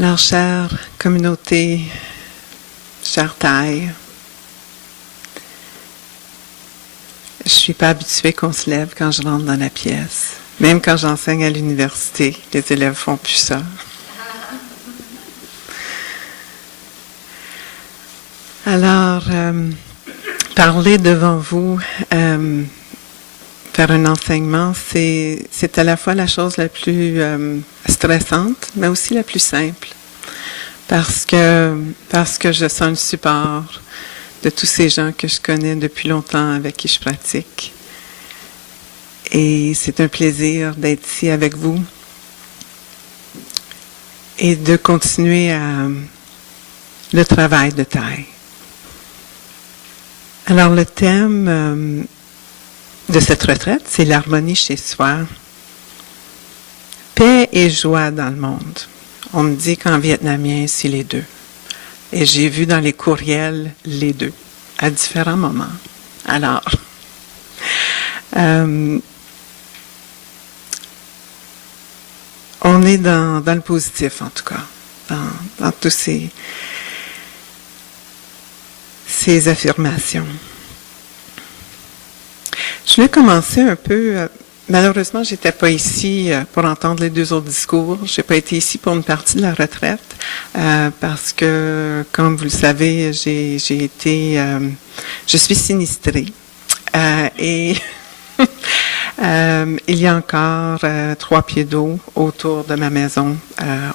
Alors, chère communauté, chère taille, je ne suis pas habituée qu'on se lève quand je rentre dans la pièce. Même quand j'enseigne à l'université, les élèves font plus ça. Alors, parler devant vous, faire un enseignement, c'est à la fois la chose la plus stressante, mais aussi la plus simple. Parce que je sens le support de tous ces gens que je connais depuis longtemps, avec qui je pratique. Et c'est un plaisir d'être ici avec vous et de continuer le travail de taille. Alors, le thème de cette retraite, c'est l'harmonie chez soi. Paix et joie dans le monde. On me dit qu'en vietnamien, c'est les deux. Et j'ai vu dans les courriels les deux, à différents moments. Alors, on est dans le positif, en tout cas, dans tous ces affirmations. Je voulais commencer un peu. Malheureusement, je n'étais pas ici pour entendre les deux autres discours. Je n'ai pas été ici pour une partie de la retraite parce que, comme vous le savez, je suis sinistrée et il y a encore 3 pieds d'eau autour de ma maison.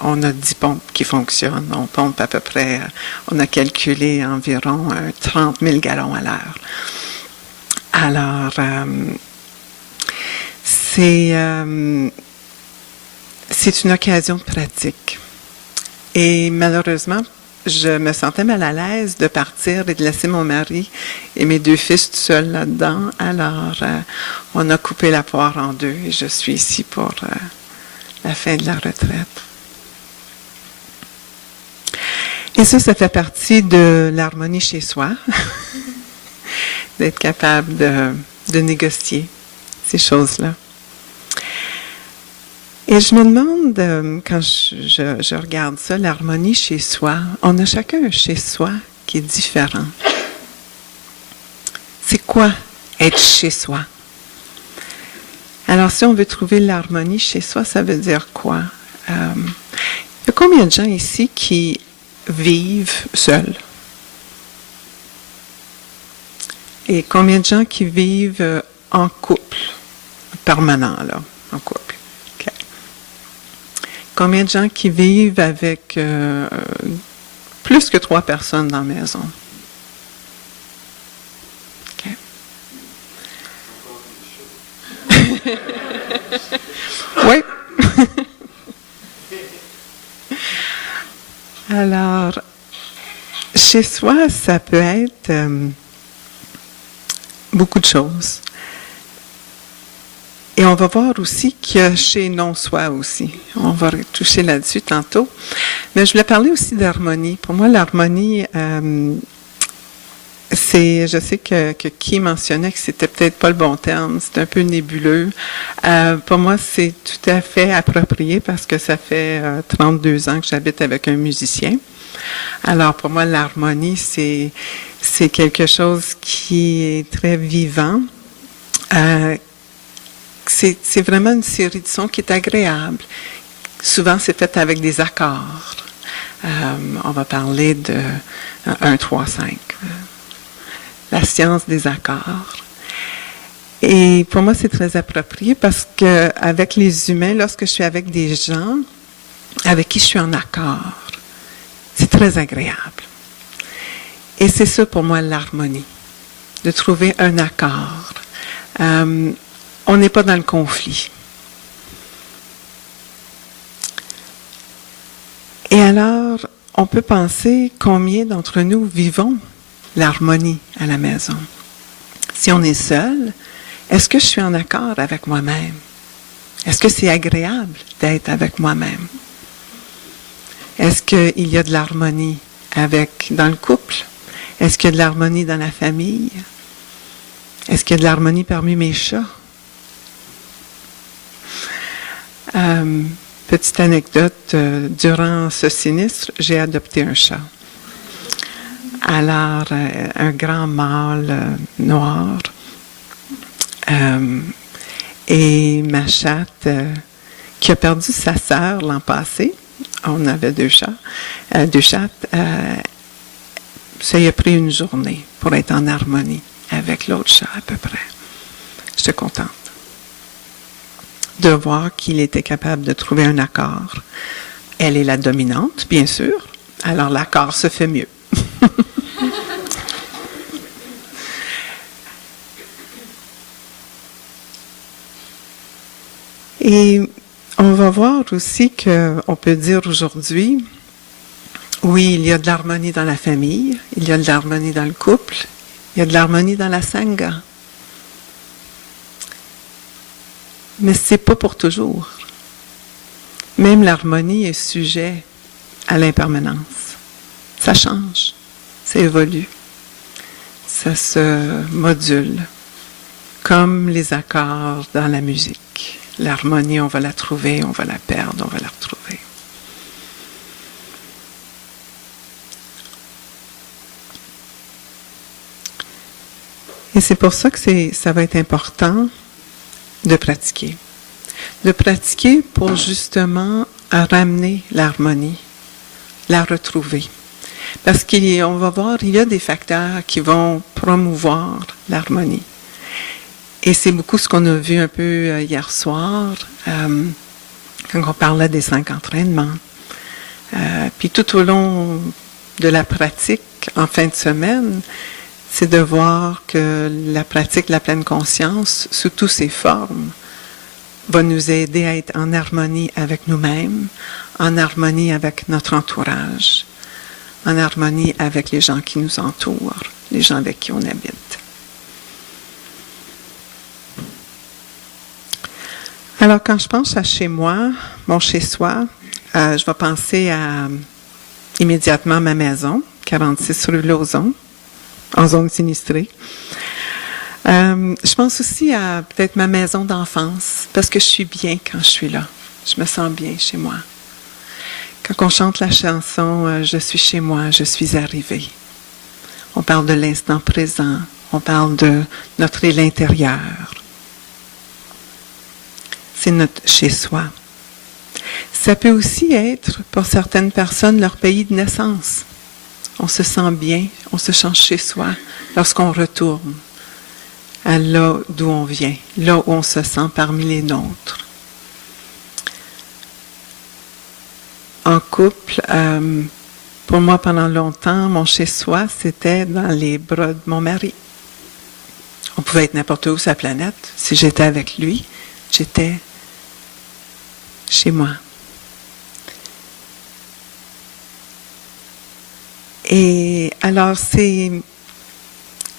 On a 10 pompes qui fonctionnent. On pompe à peu près, on a calculé environ 30 000 gallons à l'heure. Alors, c'est une occasion de pratique. Et malheureusement, je me sentais mal à l'aise de partir et de laisser mon mari et mes 2 fils tout seuls là-dedans. Alors, on a coupé la poire en 2 et je suis ici pour la fin de la retraite. Et ça fait partie de l'harmonie chez soi, d'être capable de négocier ces choses-là. Et je me demande, quand je regarde ça, l'harmonie chez soi, on a chacun un chez soi qui est différent. C'est quoi être chez soi? Alors, si on veut trouver l'harmonie chez soi, ça veut dire quoi? Il y a combien de gens ici qui vivent seuls? Et combien de gens qui vivent en couple, permanent, là, en couple? Okay. Combien de gens qui vivent avec plus que 3 personnes dans la maison? Okay. Oui. Alors, chez soi, ça peut être beaucoup de choses. Et on va voir aussi qu'il y a chez non-soi aussi. On va toucher là-dessus tantôt. Mais je voulais parler aussi d'harmonie. Pour moi, l'harmonie, je sais que qui mentionnait que c'était peut-être pas le bon terme, c'est un peu nébuleux. Pour moi, c'est tout à fait approprié parce que ça fait 32 ans que j'habite avec un musicien. Alors, pour moi, l'harmonie, c'est quelque chose qui est très vivant. C'est vraiment une série de sons qui est agréable. Souvent, c'est fait avec des accords. On va parler de 1, 3, 5. La science des accords. Et pour moi, c'est très approprié parce que avec les humains, lorsque je suis avec des gens avec qui je suis en accord, c'est très agréable. Et c'est ça pour moi l'harmonie, de trouver un accord. On n'est pas dans le conflit. Et alors, on peut penser combien d'entre nous vivons l'harmonie à la maison. Si on est seul, est-ce que je suis en accord avec moi-même? Est-ce que c'est agréable d'être avec moi-même? Est-ce qu'il y a de l'harmonie dans le couple? Est-ce qu'il y a de l'harmonie dans la famille? Est-ce qu'il y a de l'harmonie parmi mes chats? Petite anecdote, durant ce sinistre, j'ai adopté un chat. Alors, un grand mâle noir. Et ma chatte, qui a perdu sa sœur l'an passé, on avait deux chattes, ça y a pris une journée pour être en harmonie avec l'autre chat à peu près. J'étais contente de voir qu'il était capable de trouver un accord. Elle est la dominante, bien sûr, alors l'accord se fait mieux. Et on va voir aussi qu'on peut dire aujourd'hui, oui, il y a de l'harmonie dans la famille, il y a de l'harmonie dans le couple, il y a de l'harmonie dans la sangha. Mais ce n'est pas pour toujours. Même l'harmonie est sujet à l'impermanence. Ça change, ça évolue, ça se module, comme les accords dans la musique. L'harmonie, on va la trouver, on va la perdre, on va la retrouver. Et c'est pour ça que ça va être important de pratiquer. De pratiquer pour justement ramener l'harmonie, la retrouver. Parce qu'on va voir, il y a des facteurs qui vont promouvoir l'harmonie. Et c'est beaucoup ce qu'on a vu un peu hier soir, quand on parlait des 5 entraînements. Puis tout au long de la pratique, en fin de semaine, c'est de voir que la pratique de la pleine conscience, sous toutes ses formes, va nous aider à être en harmonie avec nous-mêmes, en harmonie avec notre entourage, en harmonie avec les gens qui nous entourent, les gens avec qui on habite. Alors, quand je pense à chez moi, mon chez-soi, je vais penser immédiatement à ma maison, 46 rue Lauson, en zone sinistrée. Je pense aussi à peut-être ma maison d'enfance, parce que je suis bien quand je suis là. Je me sens bien chez moi. Quand on chante la chanson « Je suis chez moi, je suis arrivée », on parle de l'instant présent, on parle de notre île intérieure. C'est notre chez-soi. Ça peut aussi être, pour certaines personnes, leur pays de naissance. On se sent bien, on se sent chez soi lorsqu'on retourne à là d'où on vient, là où on se sent parmi les nôtres. En couple, pour moi, pendant longtemps, mon chez-soi, c'était dans les bras de mon mari. On pouvait être n'importe où sur la planète. Si j'étais avec lui, j'étais chez moi. Et alors,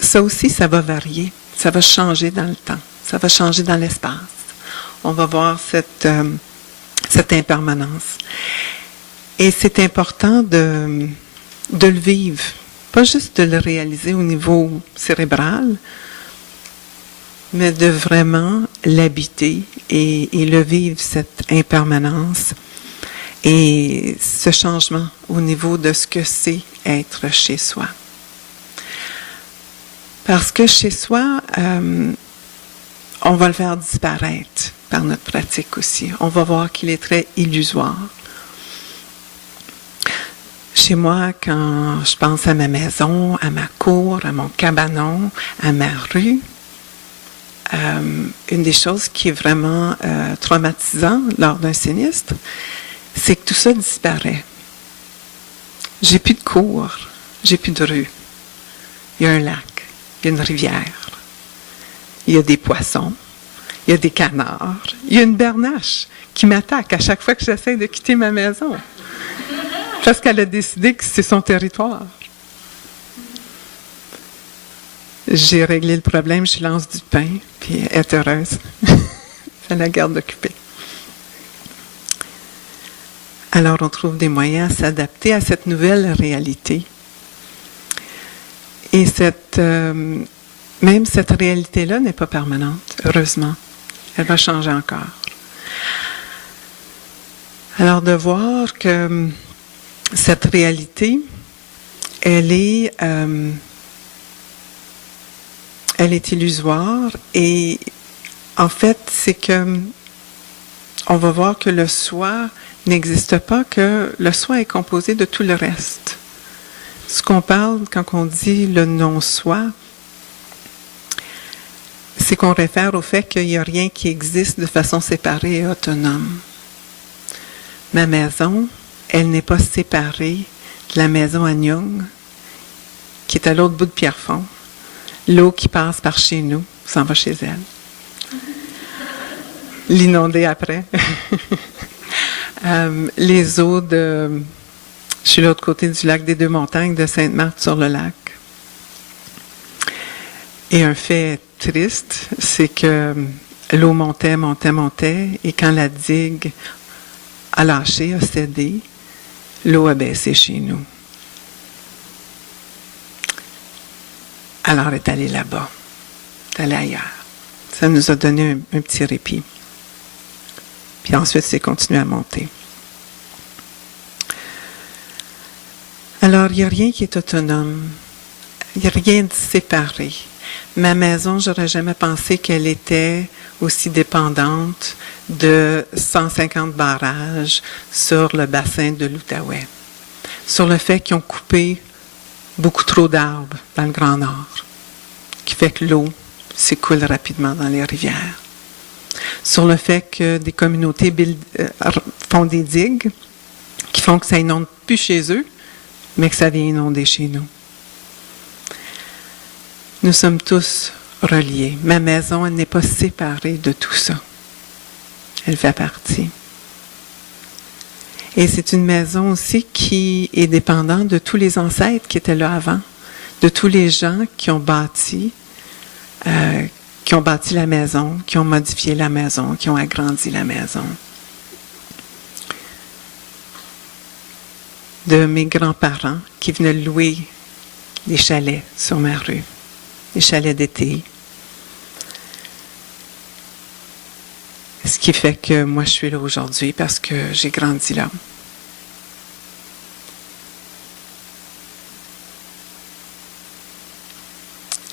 ça aussi, ça va varier. Ça va changer dans le temps. Ça va changer dans l'espace. On va voir cette impermanence. Et c'est important de le vivre. Pas juste de le réaliser au niveau cérébral, mais de vraiment l'habiter et le vivre, cette impermanence et ce changement au niveau de ce que c'est être chez soi. Parce que chez soi, on va le faire disparaître par notre pratique aussi. On va voir qu'il est très illusoire. Chez moi, quand je pense à ma maison, à ma cour, à mon cabanon, à ma rue, une des choses qui est vraiment traumatisante lors d'un sinistre, c'est que tout ça disparaît. J'ai plus de cour, j'ai plus de rue. Il y a un lac, il y a une rivière, il y a des poissons, il y a des canards, il y a une bernache qui m'attaque à chaque fois que j'essaie de quitter ma maison. Parce qu'elle a décidé que c'est son territoire. J'ai réglé le problème, je lance du pain, puis elle est heureuse. Ça la garde occupée. Alors, on trouve des moyens à s'adapter à cette nouvelle réalité. Et même cette réalité-là n'est pas permanente, heureusement. Elle va changer encore. Alors, de voir que cette réalité, elle est illusoire et en fait, c'est que on va voir que le soi n'existe pas, que le soi est composé de tout le reste. Ce qu'on parle quand on dit le non-soi, c'est qu'on réfère au fait qu'il n'y a rien qui existe de façon séparée et autonome. Ma maison, elle n'est pas séparée de la maison à Nyung, qui est à l'autre bout de Pierrefonds. L'eau qui passe par chez nous s'en va chez elle. L'inonder après. Les eaux de... Je suis de l'autre côté du lac des Deux-Montagnes, de Sainte-Marthe-sur-le-Lac. Et un fait triste, c'est que l'eau montait, montait, montait, et quand la digue a lâché, a cédé, l'eau a baissé chez nous. Alors elle est allée là-bas, elle est allée ailleurs. Ça nous a donné un petit répit. Puis ensuite, c'est continué à monter. Alors, il n'y a rien qui est autonome. Il n'y a rien de séparé. Ma maison, j'aurais jamais pensé qu'elle était aussi dépendante de 150 barrages sur le bassin de l'Outaouais. Sur le fait qu'ils ont coupé beaucoup trop d'arbres dans le Grand Nord, qui fait que l'eau s'écoule rapidement dans les rivières. Sur le fait que des communautés font des digues qui font que ça inonde plus chez eux, mais que ça vient inonder chez nous. Nous sommes tous reliés. Ma maison, elle n'est pas séparée de tout ça. Elle fait partie. Et c'est une maison aussi qui est dépendante de tous les ancêtres qui étaient là avant, de tous les gens qui ont bâti la maison, qui ont modifié la maison, qui ont agrandi la maison. De mes grands-parents qui venaient louer des chalets sur ma rue, des chalets d'été. Ce qui fait que moi, je suis là aujourd'hui parce que j'ai grandi là.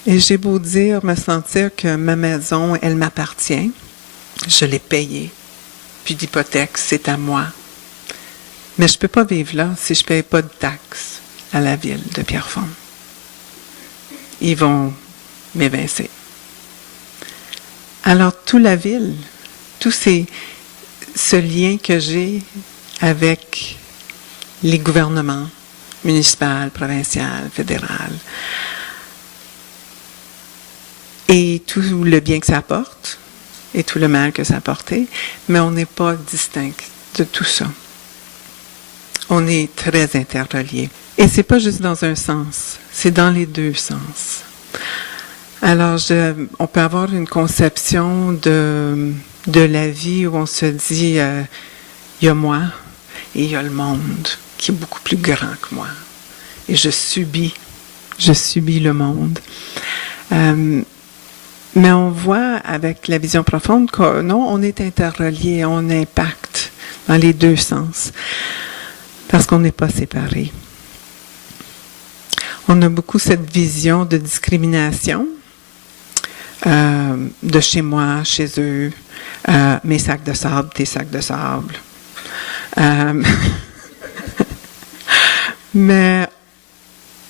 Et j'ai beau me sentir que ma maison, elle m'appartient. Je l'ai payée. Puis l'hypothèque, c'est à moi. Mais je ne peux pas vivre là si je ne paye pas de taxes à la ville de Pierrefonds. Ils vont m'évincer. Alors, toute la ville, ce lien que j'ai avec les gouvernements municipal, provincial, fédéral, et tout le bien que ça apporte, et tout le mal que ça a apporté, mais on n'est pas distinct de tout ça. On est très interreliés. Et c'est pas juste dans un sens, c'est dans les deux sens. Alors, on peut avoir une conception de la vie où on se dit, il y a moi et il y a le monde qui est beaucoup plus grand que moi. Et je subis le monde. Mais on voit avec la vision profonde que non, on est interreliés, on impacte dans les deux sens. Parce qu'on n'est pas séparés. On a beaucoup cette vision de discrimination, de chez moi, chez eux, mes sacs de sable, tes sacs de sable. Mais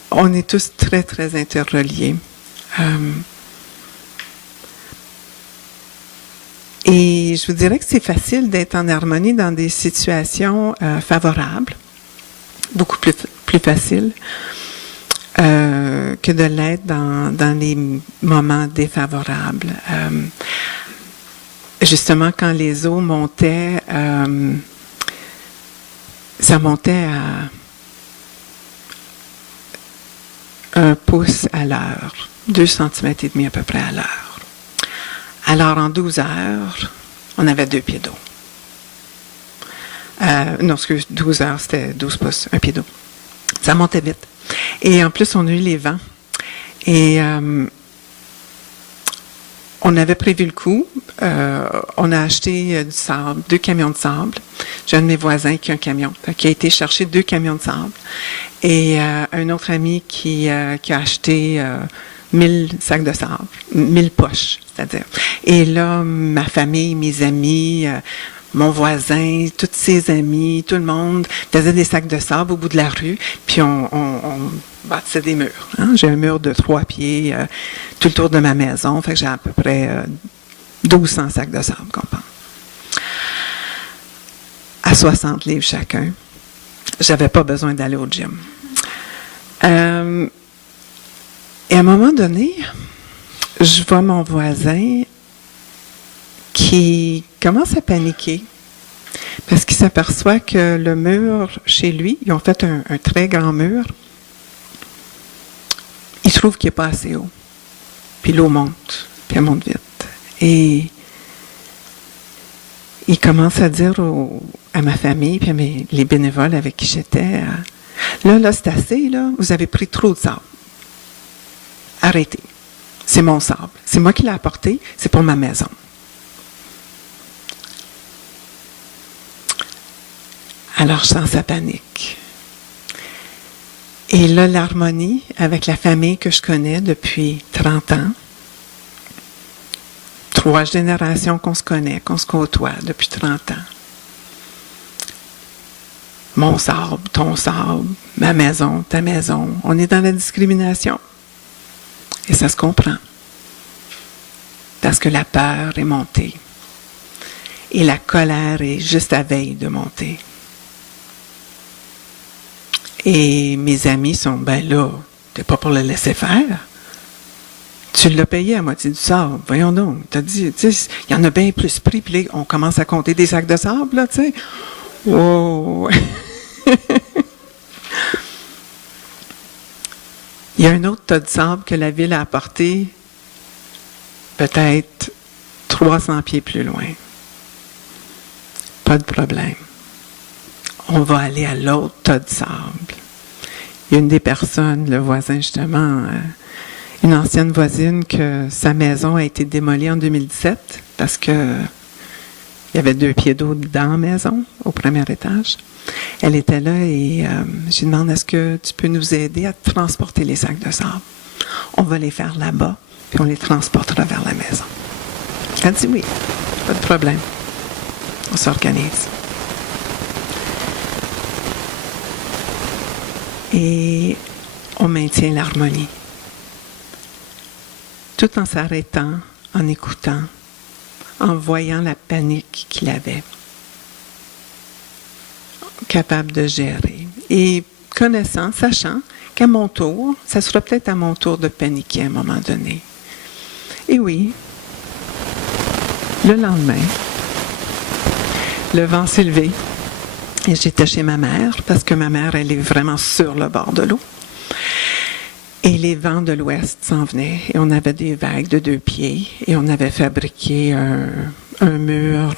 on est tous très, très interreliés. Et je vous dirais que c'est facile d'être en harmonie dans des situations favorables, beaucoup plus facile que de l'être dans les moments défavorables. Justement, quand les eaux montaient, ça montait à 1 pouce à l'heure, 2,5 cm à peu près à l'heure. Alors, en 12 heures, on avait 2 pieds d'eau. 12 heures, c'était 12 pouces, 1 pied d'eau. Ça montait vite. Et en plus, on a eu les vents. Et on avait prévu le coup. On a acheté du sable, 2 camions de sable. J'ai un de mes voisins qui a un camion, qui a été chercher 2 camions de sable. Et un autre ami qui a acheté 1000 sacs de sable, 1000 poches, c'est-à-dire. Et là, ma famille, mes amis, mon voisin, tous ses amis, tout le monde faisait des sacs de sable au bout de la rue, puis on bâtissait des murs. Hein? J'ai un mur de 3 pieds tout le tour de ma maison, fait que j'ai à peu près 1200 sacs de sable qu'on pense. À 60 livres chacun. J'avais pas besoin d'aller au gym. Et à un moment donné, je vois mon voisin qui commence à paniquer parce qu'il s'aperçoit que le mur chez lui, ils ont fait un très grand mur, il trouve qu'il n'est pas assez haut. Puis l'eau monte, puis elle monte vite. Et il commence à dire à ma famille, puis les bénévoles avec qui j'étais, là, c'est assez, là, vous avez pris trop de sable. Arrêtez. C'est mon sable. C'est moi qui l'ai apporté, c'est pour ma maison. Alors, je sens sa panique. Et là, l'harmonie avec la famille que je connais depuis 30 ans, 3 générations qu'on se connaît, qu'on se côtoie depuis 30 ans. Mon sable, ton sable, ma maison, ta maison. On est dans la discrimination. Et ça se comprend. Parce que la peur est montée. Et la colère est juste à veille de monter. Et mes amis sont, ben là, t'es pas pour le laisser faire. Tu l'as payé à moitié du sable. Voyons donc. T'as dit, tu sais, il y en a bien plus pris, puis là, on commence à compter des sacs de sable, là, tu sais. Wow! Il y a un autre tas de sable que la ville a apporté, peut-être 300 pieds plus loin. Pas de problème. On va aller à l'autre tas de sable. Il y a une des personnes, le voisin justement, une ancienne voisine, que sa maison a été démolie en 2017 parce que il y avait 2 pieds d'eau dans la maison, au premier étage. Elle était là et je lui demande, est-ce que tu peux nous aider à transporter les sacs de sable? On va les faire là-bas, puis on les transportera vers la maison. Elle dit oui, pas de problème. On s'organise. Et on maintient l'harmonie. Tout en s'arrêtant, en écoutant, en voyant la panique qu'il avait. Capable de gérer. Et connaissant, sachant qu'à mon tour, ça sera peut-être à mon tour de paniquer à un moment donné. Et oui, le lendemain, le vent s'est levé et j'étais chez ma mère parce que ma mère, elle est vraiment sur le bord de l'eau. Et les vents de l'ouest s'en venaient et on avait des vagues de 2 pieds et on avait fabriqué un mur,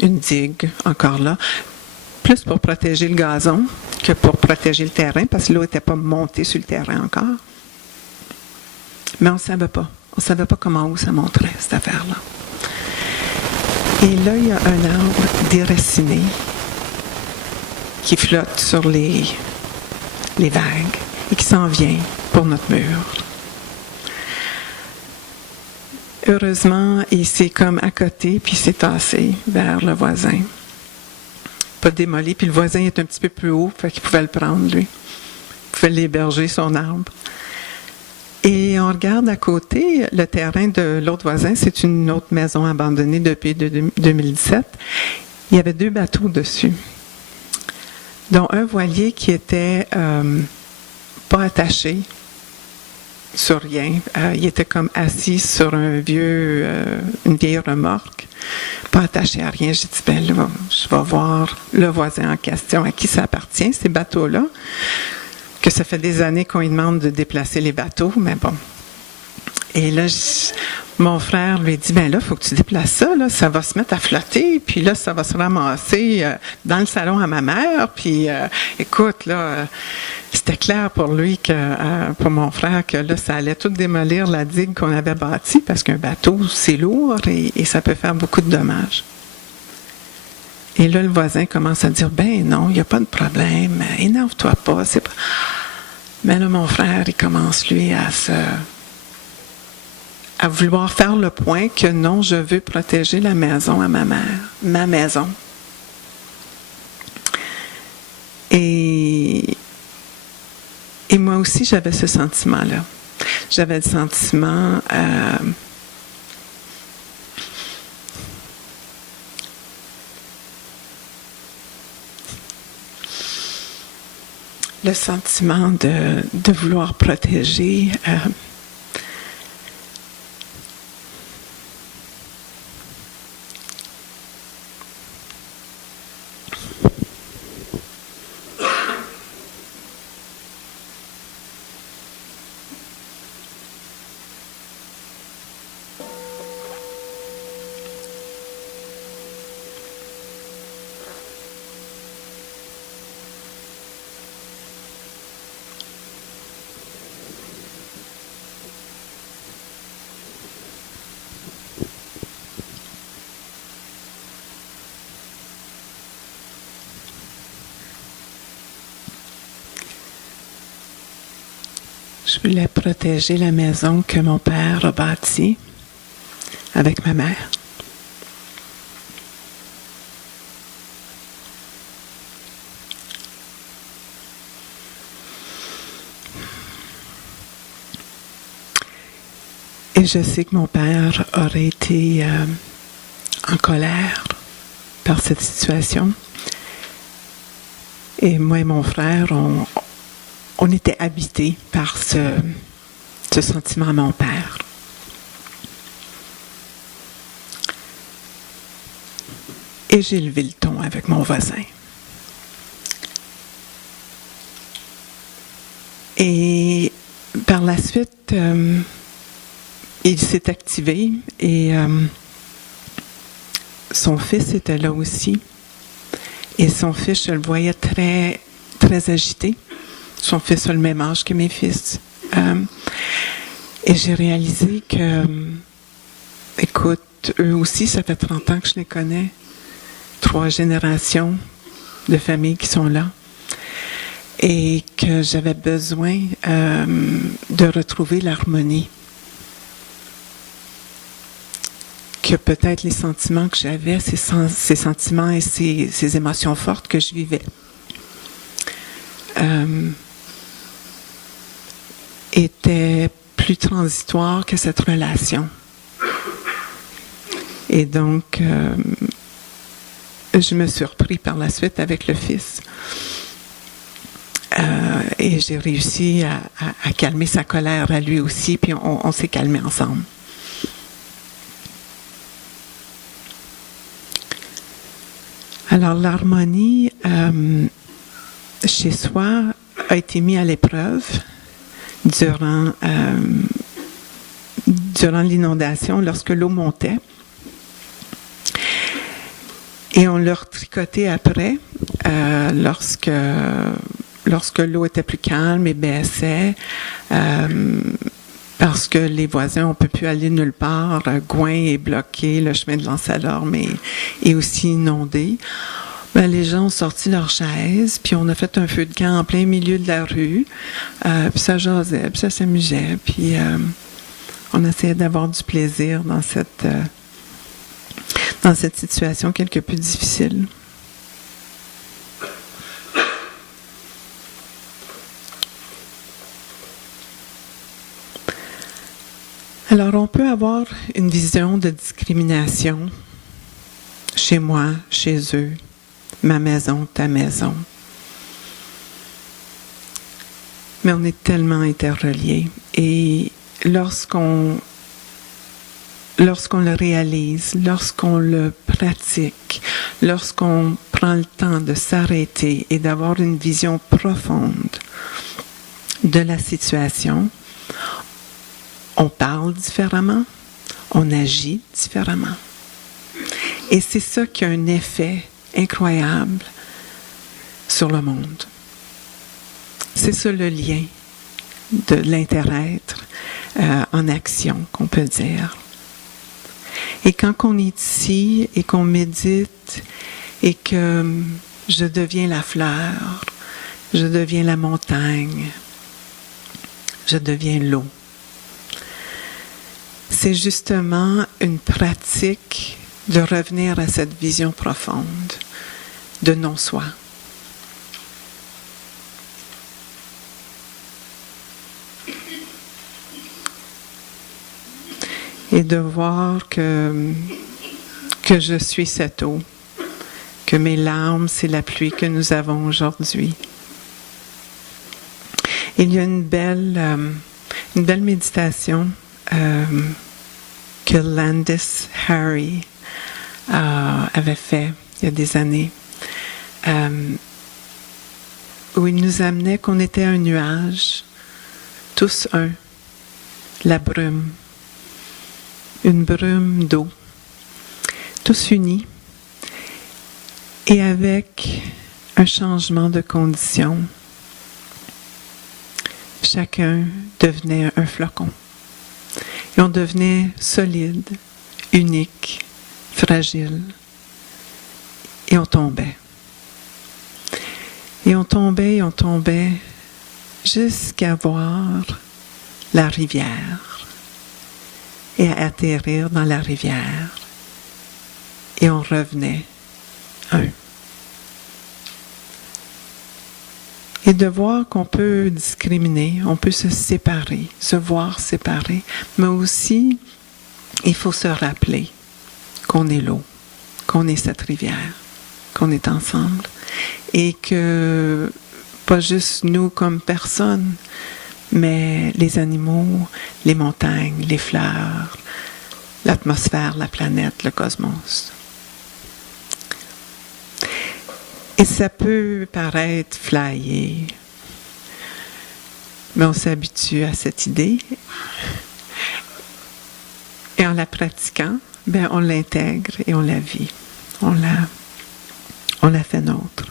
une digue, encore là, plus pour protéger le gazon que pour protéger le terrain parce que l'eau n'était pas montée sur le terrain encore. Mais on ne savait pas. On ne savait pas comment haut ça monterait, cette affaire-là. Et là, il y a un arbre déraciné qui flotte sur les vagues et qui s'en vient pour notre mur. Heureusement, il s'est comme à côté, puis il s'est tassé vers le voisin. Pas démoli, puis le voisin est un petit peu plus haut, fait qu'il pouvait le prendre, lui. Il pouvait l'héberger, son arbre. Et on regarde à côté, le terrain de l'autre voisin, c'est une autre maison abandonnée depuis 2017. Il y avait 2 bateaux dessus, dont un voilier qui était pas attaché sur rien. Il était comme assis sur une vieille remorque, pas attaché à rien. J'ai dit, ben là, je vais voir le voisin en question, à qui ça appartient, ces bateaux-là, que ça fait des années qu'on lui demande de déplacer les bateaux, mais bon. Et là, mon frère lui dit, ben là, il faut que tu déplaces ça, là, ça va se mettre à flotter, puis là, ça va se ramasser dans le salon à ma mère, puis écoute, là, c'était clair pour lui, pour mon frère, que là, ça allait tout démolir la digue qu'on avait bâtie, parce qu'un bateau, c'est lourd et ça peut faire beaucoup de dommages. Et là, le voisin commence à dire, ben non, il n'y a pas de problème, énerve-toi pas, c'est pas... Mais là, mon frère, il commence, lui, à vouloir faire le point que non, je veux protéger la maison à ma mère, ma maison. Et moi aussi, j'avais ce sentiment-là. J'avais le sentiment... le sentiment de vouloir protéger... Je voulais protéger la maison que mon père a bâtie avec ma mère. Et je sais que mon père aurait été en colère par cette situation. Et moi et mon frère, on était habités par ce sentiment à mon père. Et j'ai levé le ton avec mon voisin. Et par la suite, il s'est activé et son fils était là aussi. Et son fils, je le voyais très, très agité. Son fils a le même âge que mes fils. Et j'ai réalisé que, écoute, eux aussi, ça fait 30 ans que je les connais. 3 générations de familles qui sont là. Et que j'avais besoin de retrouver l'harmonie. Que peut-être les sentiments que j'avais, ces sentiments et ces émotions fortes que je vivais, étaient plus transitoires que cette relation. Et donc, je me suis repris par la suite avec le fils. Et j'ai réussi à calmer sa colère à lui aussi, puis on s'est calmés ensemble. Alors, l'harmonie chez soi a été mise à l'épreuve durant l'inondation, lorsque l'eau montait. Et on l'a retricoté après, lorsque l'eau était plus calme et baissait, parce que les voisins, on ne peut plus aller nulle part. Gouin est bloqué, le chemin de Lansalorme est aussi inondé. Ben, les gens ont sorti leurs chaises, puis on a fait un feu de camp en plein milieu de la rue, puis ça jasait, puis ça s'amusait, puis on essayait d'avoir du plaisir dans cette situation quelque peu difficile. Alors, on peut avoir une vision de discrimination chez moi, chez eux, ma maison, ta maison. Mais on est tellement interreliés. Et lorsqu'on le réalise, lorsqu'on le pratique, lorsqu'on prend le temps de s'arrêter et d'avoir une vision profonde de la situation, on parle différemment, on agit différemment. Et c'est ça qui a un effet incroyable sur le monde. c'est ça le lien de l'inter-être en action, qu'on peut dire. Et quand on est ici et qu'on médite et que je deviens la fleur, je deviens la montagne, je deviens l'eau, c'est justement une pratique de revenir à cette vision profonde de non-soi. Et de voir que je suis cette eau, que mes larmes, c'est la pluie que nous avons aujourd'hui. Il y a une belle méditation que Landis Harry avait fait il y a des années, où il nous amenait qu'on était un nuage, tous un, la brume, une brume d'eau, tous unis, et avec un changement de condition. Chacun devenait un flocon. Et on devenait solide, unique, fragile. Et on tombait. Et on tombait jusqu'à voir la rivière. Et à atterrir dans la rivière. Et on revenait un. Et de voir qu'on peut discriminer, on peut se séparer, se voir séparer, mais aussi, il faut se rappeler qu'on est l'eau, qu'on est cette rivière, qu'on est ensemble, et que pas juste nous comme personnes, mais les animaux, les montagnes, les fleurs, l'atmosphère, la planète, le cosmos. Et ça peut paraître flyé, mais on s'habitue à cette idée. Et en la pratiquant, on l'intègre et on la vit. On la fait nôtre.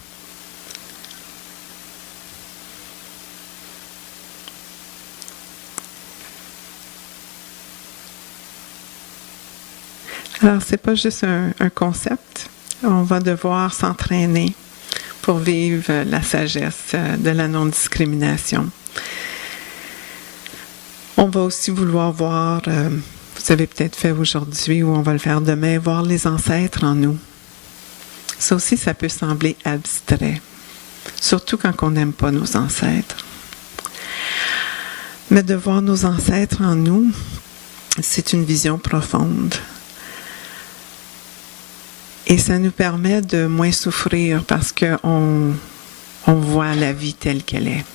Alors, c'est pas juste un concept. On va devoir s'entraîner pour vivre la sagesse de la non-discrimination. On va aussi vouloir voir, vous avez peut-être fait aujourd'hui ou on va le faire demain, voir les ancêtres en nous. Ça aussi, ça peut sembler abstrait, surtout quand on n'aime pas nos ancêtres. Mais de voir nos ancêtres en nous, c'est une vision profonde. Et ça nous permet de moins souffrir parce qu'on voit la vie telle qu'elle est.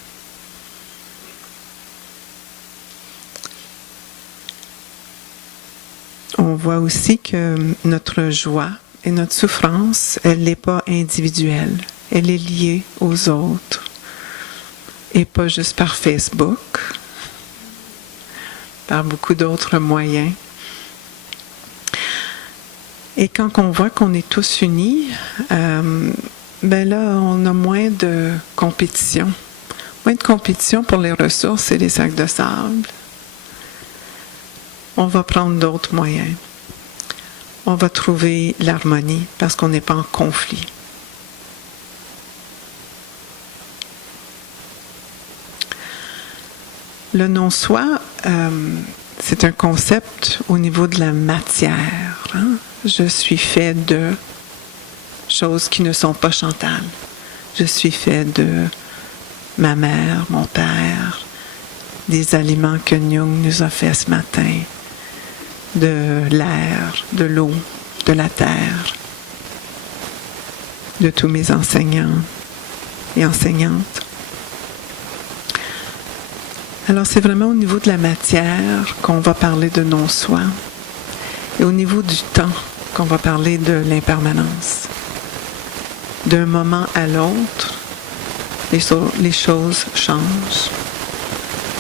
On voit aussi que notre joie et notre souffrance, elle n'est pas individuelle. Elle est liée aux autres. Et pas juste par Facebook, par beaucoup d'autres moyens. Et quand on voit qu'on est tous unis, là, on a moins de compétition. Moins de compétition pour les ressources et les sacs de sable. On va prendre d'autres moyens. On va trouver l'harmonie parce qu'on n'est pas en conflit. Le non-soi, c'est un concept au niveau de la matière. Hein? Je suis fait de choses qui ne sont pas Chantal. Je suis fait de ma mère, mon père, des aliments que Jung nous a fait ce matin, de l'air, de l'eau, de la terre, de tous mes enseignants et enseignantes. Alors c'est vraiment au niveau de la matière qu'on va parler de non-soi et au niveau du temps qu'on va parler de l'impermanence. D'un moment à l'autre, les choses changent.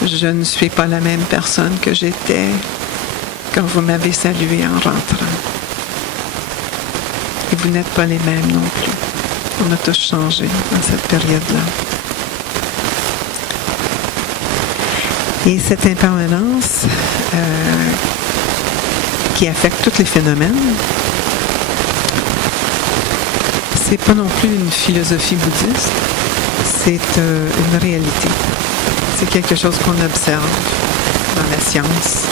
Je ne suis pas la même personne que j'étais quand vous m'avez salué en rentrant. Et vous n'êtes pas les mêmes non plus. On a tous changé dans cette période-là. Et cette impermanence qui affecte tous les phénomènes, c'est pas non plus une philosophie bouddhiste, c'est une réalité. C'est quelque chose qu'on observe dans la science.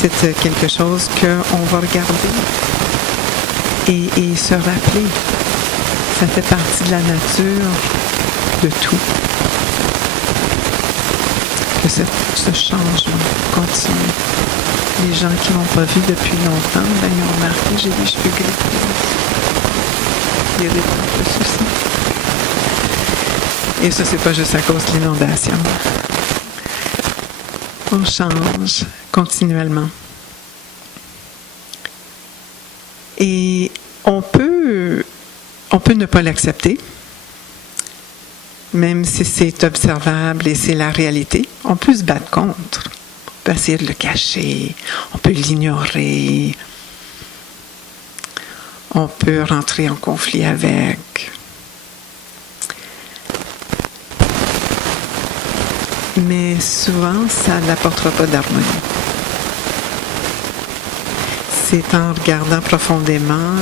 C'est quelque chose qu'on va regarder et se rappeler. Ça fait partie de la nature de tout. Que ce changement continue. Les gens qui ne l'ont pas vu depuis longtemps, ben, ils ont remarqué, j'ai les cheveux gris. Il y a des de soucis. Et ça, c'est pas juste à cause de l'inondation. On change continuellement. Et on peut ne pas l'accepter, même si c'est observable et c'est la réalité. On peut se battre contre. On peut essayer de le cacher. On peut l'ignorer. On peut rentrer en conflit avec. Mais souvent, ça n'apportera pas d'harmonie. C'est en regardant profondément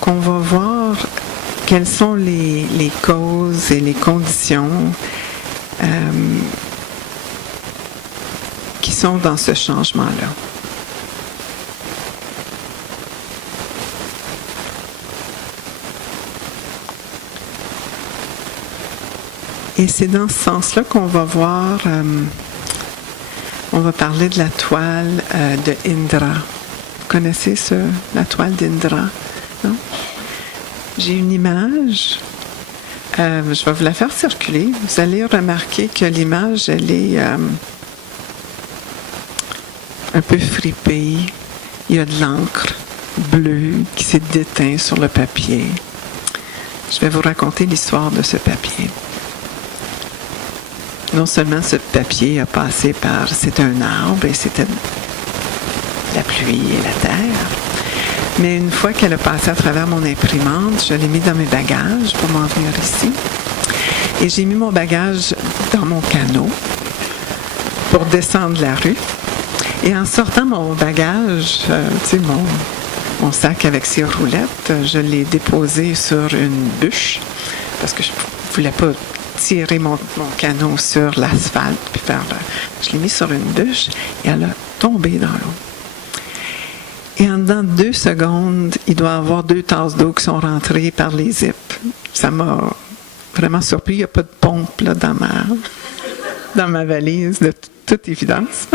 qu'on va voir quelles sont les causes et les conditions qui sont dans ce changement-là. Et c'est dans ce sens-là qu'on va voir, on va parler de la toile de Indra. Vous connaissez la toile d'Indra? Non? J'ai une image, je vais vous la faire circuler. Vous allez remarquer que l'image, elle est un peu fripée. Il y a de l'encre bleue qui s'est déteinte sur le papier. Je vais vous raconter l'histoire de ce papier. Non seulement ce papier a passé par... C'était un arbre et c'était la pluie et la terre. Mais une fois qu'elle a passé à travers mon imprimante, je l'ai mis dans mes bagages pour m'en venir ici. Et j'ai mis mon bagage dans mon canot pour descendre la rue. Et en sortant mon bagage, mon sac avec ses roulettes, je l'ai déposé sur une bûche parce que je ne voulais pas tirer mon canot sur l'asphalte puis je l'ai mis sur une bûche et elle a tombé dans l'eau. Et en dedans de 2 secondes, il doit y avoir 2 tasses d'eau qui sont rentrées par les zips. Ça m'a vraiment surpris. Il n'y a pas de pompe là, dans ma valise, de toute évidence.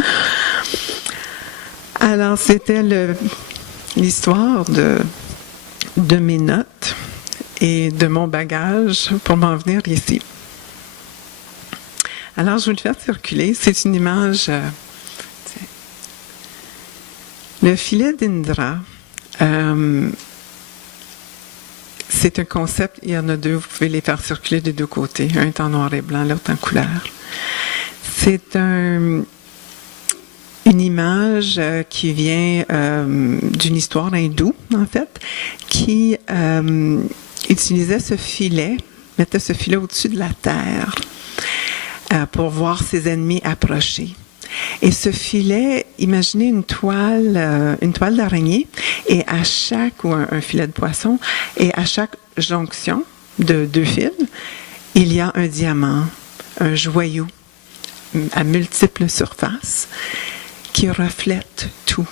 Alors, c'était l'histoire de mes notes et de mon bagage pour m'en venir ici. Alors, je vais le faire circuler. C'est une image... le filet d'Indra, c'est un concept, il y en a 2, vous pouvez les faire circuler des 2 côtés. Un est en noir et blanc, l'autre en couleur. C'est une image qui vient d'une histoire hindoue, en fait, qui utilisait ce filet, mettait ce filet au-dessus de la terre pour voir ses ennemis approcher. Et ce filet, imaginez une toile d'araignée, et à chaque, ou un filet de poisson, et à chaque jonction de 2 fils, il y a un diamant, un joyau à multiples surfaces qui reflète tout.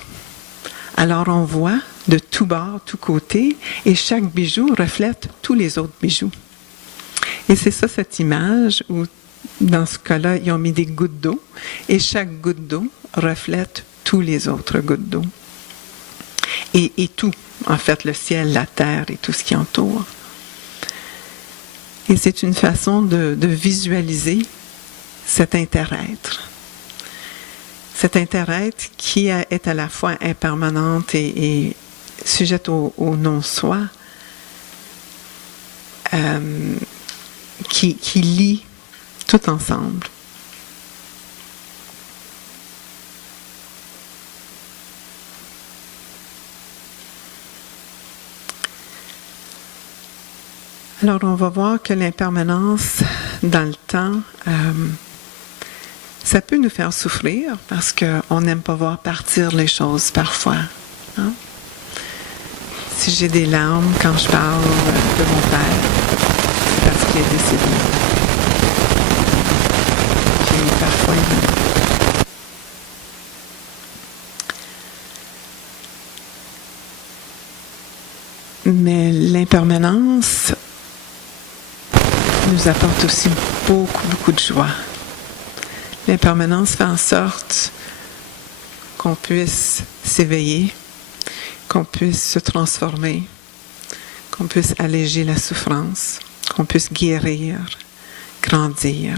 Alors on voit de tous bords, tous côtés, et chaque bijou reflète tous les autres bijoux. Et c'est ça cette image où dans ce cas-là, ils ont mis des gouttes d'eau et chaque goutte d'eau reflète tous les autres gouttes d'eau. Et tout, en fait, le ciel, la terre et tout ce qui entoure. Et c'est une façon de visualiser cet interêtre. Cet interêtre qui est à la fois impermanente et sujette au non-soi, qui lie tout ensemble. Alors, on va voir que l'impermanence dans le temps ça peut nous faire souffrir parce qu'on n'aime pas voir partir les choses parfois. Hein? Si j'ai des larmes quand je parle de mon père, c'est parce qu'il est décédé. Puis parfois, mais l'impermanence nous apporte aussi beaucoup de joie. L'impermanence fait en sorte qu'on puisse s'éveiller, qu'on puisse se transformer, qu'on puisse alléger la souffrance, qu'on puisse guérir, grandir.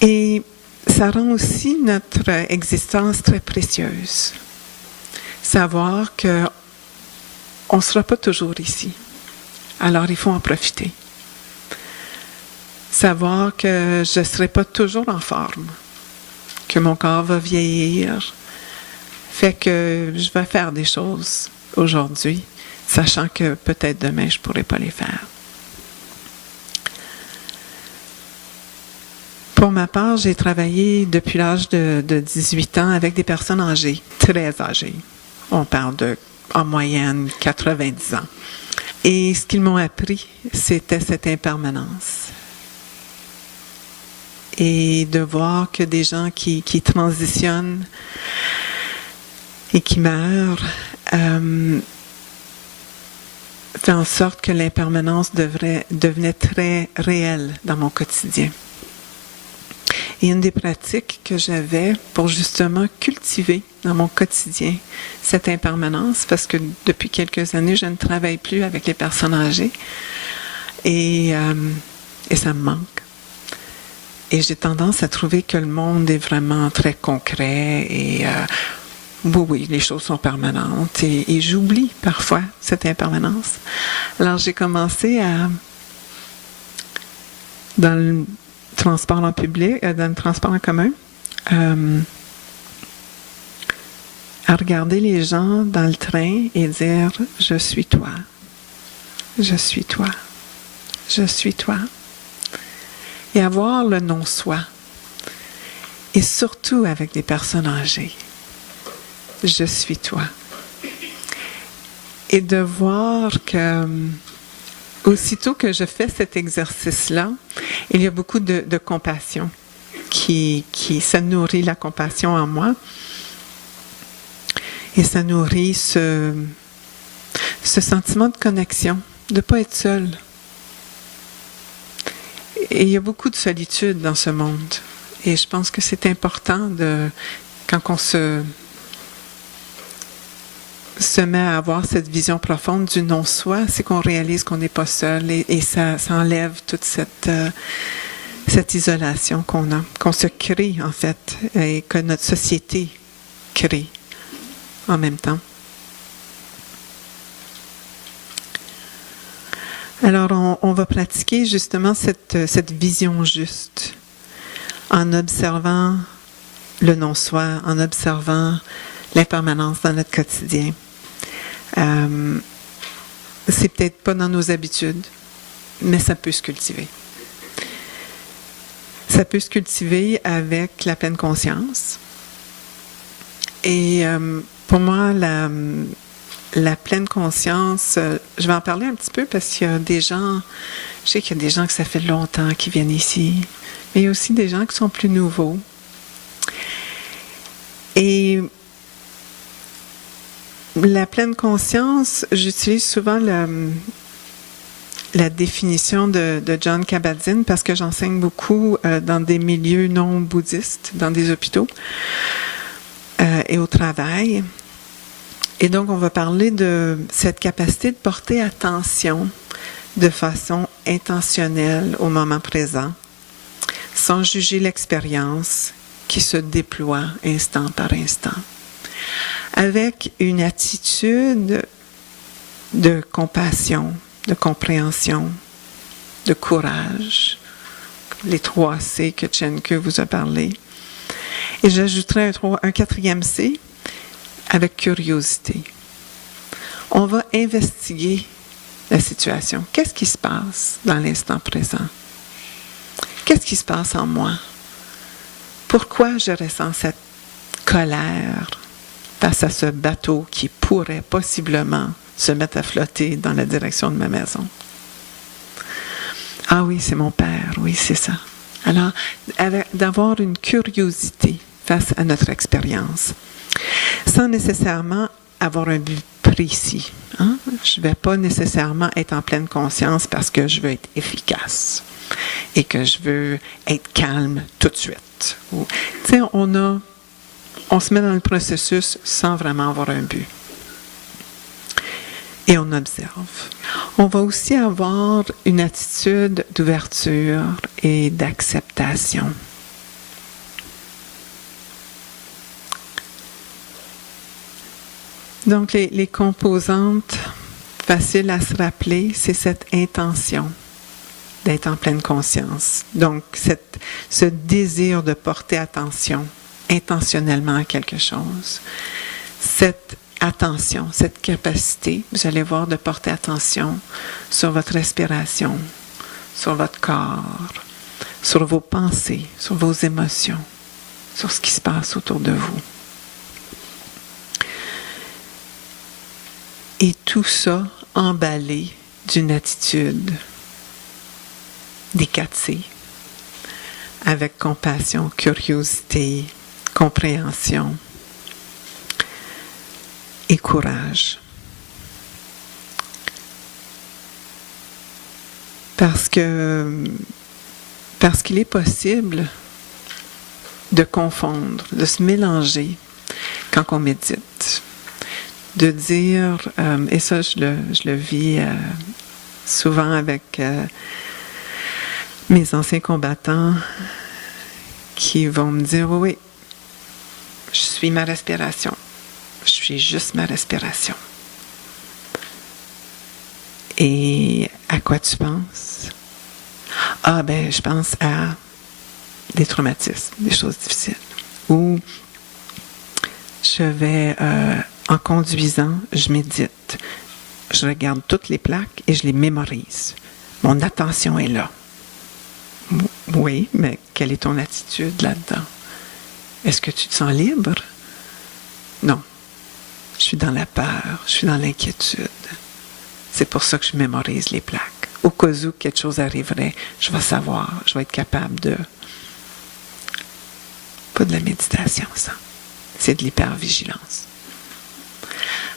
Et ça rend aussi notre existence très précieuse. Savoir qu'on ne sera pas toujours ici. Alors, il faut en profiter. Savoir que je ne serai pas toujours en forme, que mon corps va vieillir, fait que je vais faire des choses aujourd'hui, sachant que peut-être demain, je ne pourrai pas les faire. Pour ma part, j'ai travaillé depuis l'âge de 18 ans avec des personnes âgées, très âgées. On parle de, en moyenne, 90 ans. Et ce qu'ils m'ont appris, c'était cette impermanence. Et de voir que des gens qui transitionnent et qui meurent fait en sorte que l'impermanence devenait très réelle dans mon quotidien. Et une des pratiques que j'avais pour justement cultiver dans mon quotidien cette impermanence, parce que depuis quelques années, je ne travaille plus avec les personnes âgées et ça me manque. Et j'ai tendance à trouver que le monde est vraiment très concret et oui, les choses sont permanentes et j'oublie parfois cette impermanence. Alors j'ai commencé dans le transport en public, dans le transport en commun, à regarder les gens dans le train et dire « Je suis toi, je suis toi, je suis toi ». Et avoir le non-soi. Et surtout avec des personnes âgées. Je suis toi. Et de voir que, aussitôt que je fais cet exercice-là, il y a beaucoup de compassion ça nourrit la compassion en moi. Et ça nourrit ce sentiment de connexion, de ne pas être seul. Et il y a beaucoup de solitude dans ce monde. Et je pense que c'est important quand on se met à avoir cette vision profonde du non-soi, c'est qu'on réalise qu'on n'est pas seul et ça enlève toute cette isolation qu'on se crée en fait, et que notre société crée en même temps. Alors, on va pratiquer justement cette vision juste en observant le non-soi, en observant l'impermanence dans notre quotidien. C'est peut-être pas dans nos habitudes, mais ça peut se cultiver. Ça peut se cultiver avec la pleine conscience. Et pour moi, la pleine conscience, je vais en parler un petit peu parce qu'il y a des gens, je sais qu'il y a des gens que ça fait longtemps qui viennent ici, mais il y a aussi des gens qui sont plus nouveaux. Et la pleine conscience, j'utilise souvent la définition de Jon Kabat-Zinn parce que j'enseigne beaucoup dans des milieux non bouddhistes, dans des hôpitaux et au travail. Et donc, on va parler de cette capacité de porter attention de façon intentionnelle au moment présent, sans juger l'expérience qui se déploie instant par instant, avec une attitude de compassion, de compréhension, de courage, les 3 C que Chenke vous a parlé. Et j'ajouterai un 4e C, avec curiosité. On va investiguer la situation. Qu'est-ce qui se passe dans l'instant présent? Qu'est-ce qui se passe en moi? Pourquoi je ressens cette colère face à ce bateau qui pourrait possiblement se mettre à flotter dans la direction de ma maison? Ah oui, c'est mon père, oui, c'est ça. Alors, d'avoir une curiosité face à notre expérience, sans nécessairement avoir un but précis. Hein? Je ne vais pas nécessairement être en pleine conscience parce que je veux être efficace et que je veux être calme tout de suite. Tu sais, on se met dans le processus sans vraiment avoir un but. Et on observe. On va aussi avoir une attitude d'ouverture et d'acceptation. Donc, les composantes faciles à se rappeler, c'est cette intention d'être en pleine conscience. Donc, ce désir de porter attention intentionnellement à quelque chose. Cette attention, cette capacité, vous allez voir, de porter attention sur votre respiration, sur votre corps, sur vos pensées, sur vos émotions, sur ce qui se passe autour de vous. Et tout ça emballé d'une attitude des 4 C, avec compassion, curiosité, compréhension et courage. Parce qu'il est possible de confondre, de se mélanger quand on médite. De dire, et ça je le vis souvent avec mes anciens combattants qui vont me dire, oui, je suis ma respiration. Je suis juste ma respiration. Et à quoi tu penses? Ah, ben, je pense à des traumatismes, des choses difficiles. Ou je vais, en conduisant, je médite. Je regarde toutes les plaques et je les mémorise. Mon attention est là. Oui, mais quelle est ton attitude là-dedans? Est-ce que tu te sens libre? Non. Je suis dans la peur, je suis dans l'inquiétude. C'est pour ça que je mémorise les plaques. Au cas où quelque chose arriverait, je vais savoir, je vais être capable de... Pas de la méditation, ça. C'est de l'hypervigilance.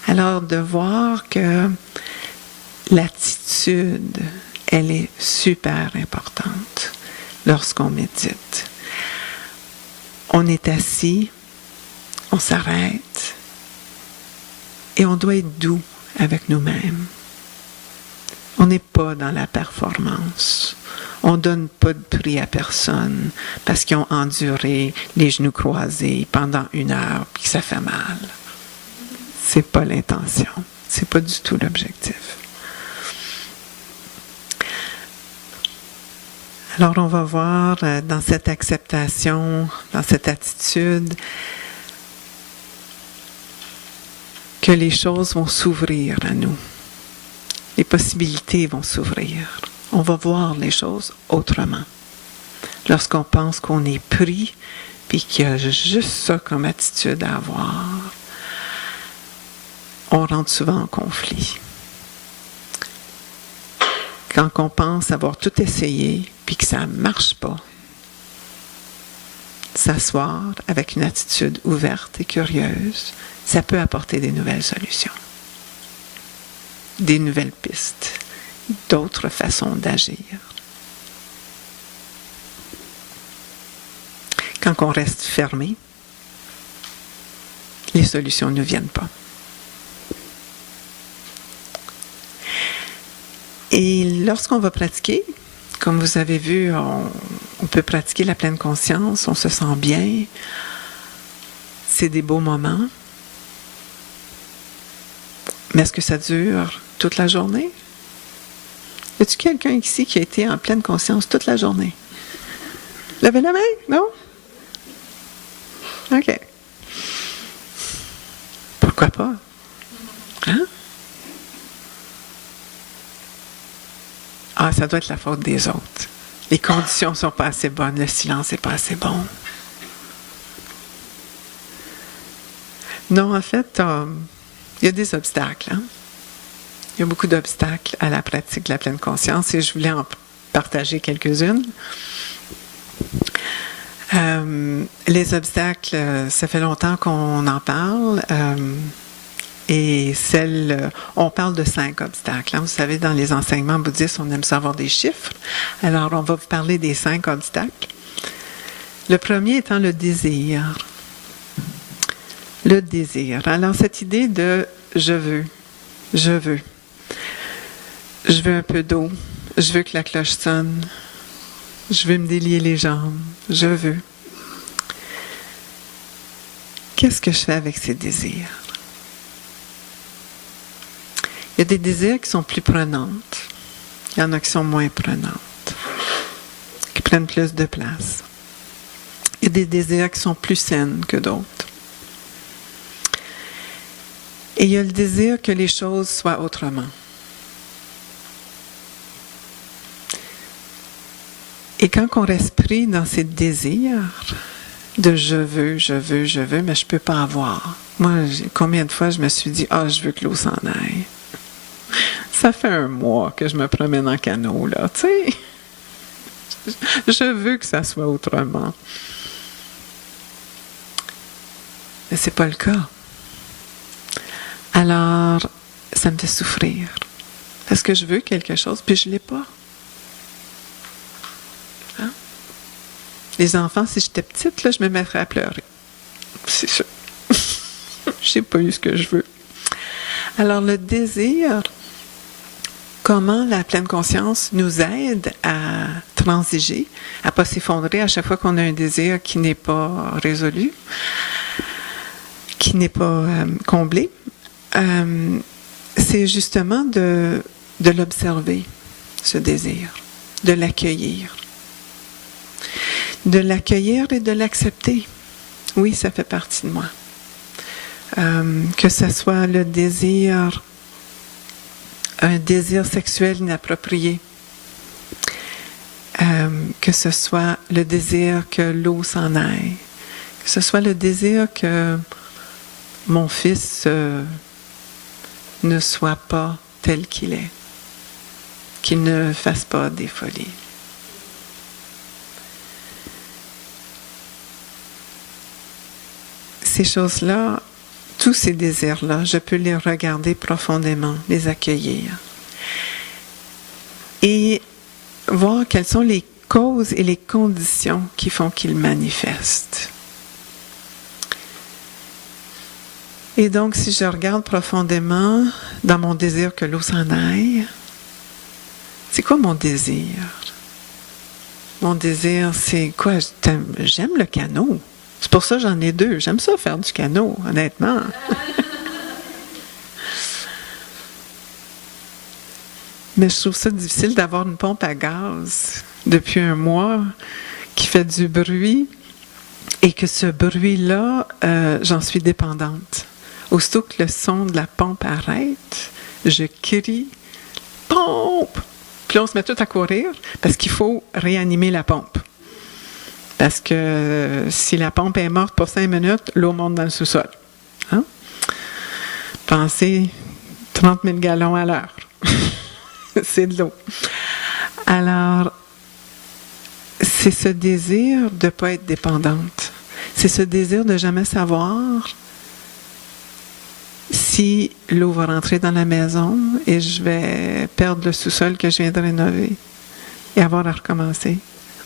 Alors, de voir que l'attitude, elle est super importante lorsqu'on médite. On est assis, on s'arrête et on doit être doux avec nous-mêmes. On n'est pas dans la performance. On ne donne pas de prix à personne parce qu'ils ont enduré les genoux croisés pendant 1 heure et que ça fait mal. C'est pas l'intention. C'est pas du tout l'objectif. Alors, on va voir dans cette acceptation, dans cette attitude, que les choses vont s'ouvrir à nous. Les possibilités vont s'ouvrir. On va voir les choses autrement. Lorsqu'on pense qu'on est pris, puis qu'il y a juste ça comme attitude à avoir, on rentre souvent en conflit. Quand on pense avoir tout essayé, puis que ça ne marche pas, s'asseoir avec une attitude ouverte et curieuse, ça peut apporter des nouvelles solutions, des nouvelles pistes, d'autres façons d'agir. Quand on reste fermé, les solutions ne viennent pas. Et lorsqu'on va pratiquer, comme vous avez vu, on peut pratiquer la pleine conscience, on se sent bien, c'est des beaux moments. Mais est-ce que ça dure toute la journée? Y a-t-il quelqu'un ici qui a été en pleine conscience toute la journée? Levez la main? Non? OK. Pourquoi pas? Hein? Ah, ça doit être la faute des autres. Les conditions ne sont pas assez bonnes, le silence n'est pas assez bon. Non, en fait, il y a des obstacles. Hein? Il y a beaucoup d'obstacles à la pratique de la pleine conscience et je voulais en partager quelques-unes. Les obstacles, ça fait longtemps qu'on en parle. Et on parle de 5 obstacles. Hein. Vous savez, dans les enseignements bouddhistes, on aime savoir des chiffres. Alors, on va vous parler des 5 obstacles. Le premier étant le désir. Le désir. Alors, cette idée de « je veux ». Je veux un peu d'eau. Je veux que la cloche sonne. Je veux me délier les jambes. Je veux. Qu'est-ce que je fais avec ces désirs? Il y a des désirs qui sont plus prenantes. Il y en a qui sont moins prenantes, qui prennent plus de place. Il y a des désirs qui sont plus saines que d'autres. Et il y a le désir que les choses soient autrement. Et quand on reste pris dans ces désirs de je veux, mais je ne peux pas avoir. Moi, combien de fois je me suis dit, je veux que l'eau s'en aille. Ça fait 1 mois que je me promène en canot, là, tu sais. Je veux que ça soit autrement. Mais c'est pas le cas. Alors, ça me fait souffrir. Parce que je veux quelque chose, puis je l'ai pas. Hein? Les enfants, si j'étais petite, là, je me mettrais à pleurer. C'est sûr. J'ai pas eu ce que je veux. Alors, le désir, comment la pleine conscience nous aide à transiger, à ne pas s'effondrer à chaque fois qu'on a un désir qui n'est pas résolu, qui n'est pas comblé, c'est justement de l'observer, ce désir, de l'accueillir. De l'accueillir et de l'accepter. Oui, ça fait partie de moi. Que ce soit le désir, un désir sexuel inapproprié, que ce soit le désir que l'eau s'en aille, que ce soit le désir que mon fils ne soit pas tel qu'il est, qu'il ne fasse pas des folies. Ces choses-là, tous ces désirs-là, je peux les regarder profondément, les accueillir. Et voir quelles sont les causes et les conditions qui font qu'ils manifestent. Et donc, si je regarde profondément dans mon désir que l'eau s'en aille, c'est quoi mon désir? Mon désir, c'est quoi? J'aime le canot. C'est pour ça que j'en ai 2. J'aime ça faire du canot, honnêtement. Mais je trouve ça difficile d'avoir une pompe à gaz depuis 1 mois qui fait du bruit et que ce bruit-là, j'en suis dépendante. Aussitôt que le son de la pompe arrête, je crie « Pompe! » Puis on se met tout à courir parce qu'il faut réanimer la pompe. Parce que si la pompe est morte pour 5 minutes, l'eau monte dans le sous-sol. Hein? Pensez 30 000 gallons à l'heure. C'est de l'eau. Alors, c'est ce désir de ne pas être dépendante. C'est ce désir de jamais savoir si l'eau va rentrer dans la maison et je vais perdre le sous-sol que je viens de rénover et avoir à recommencer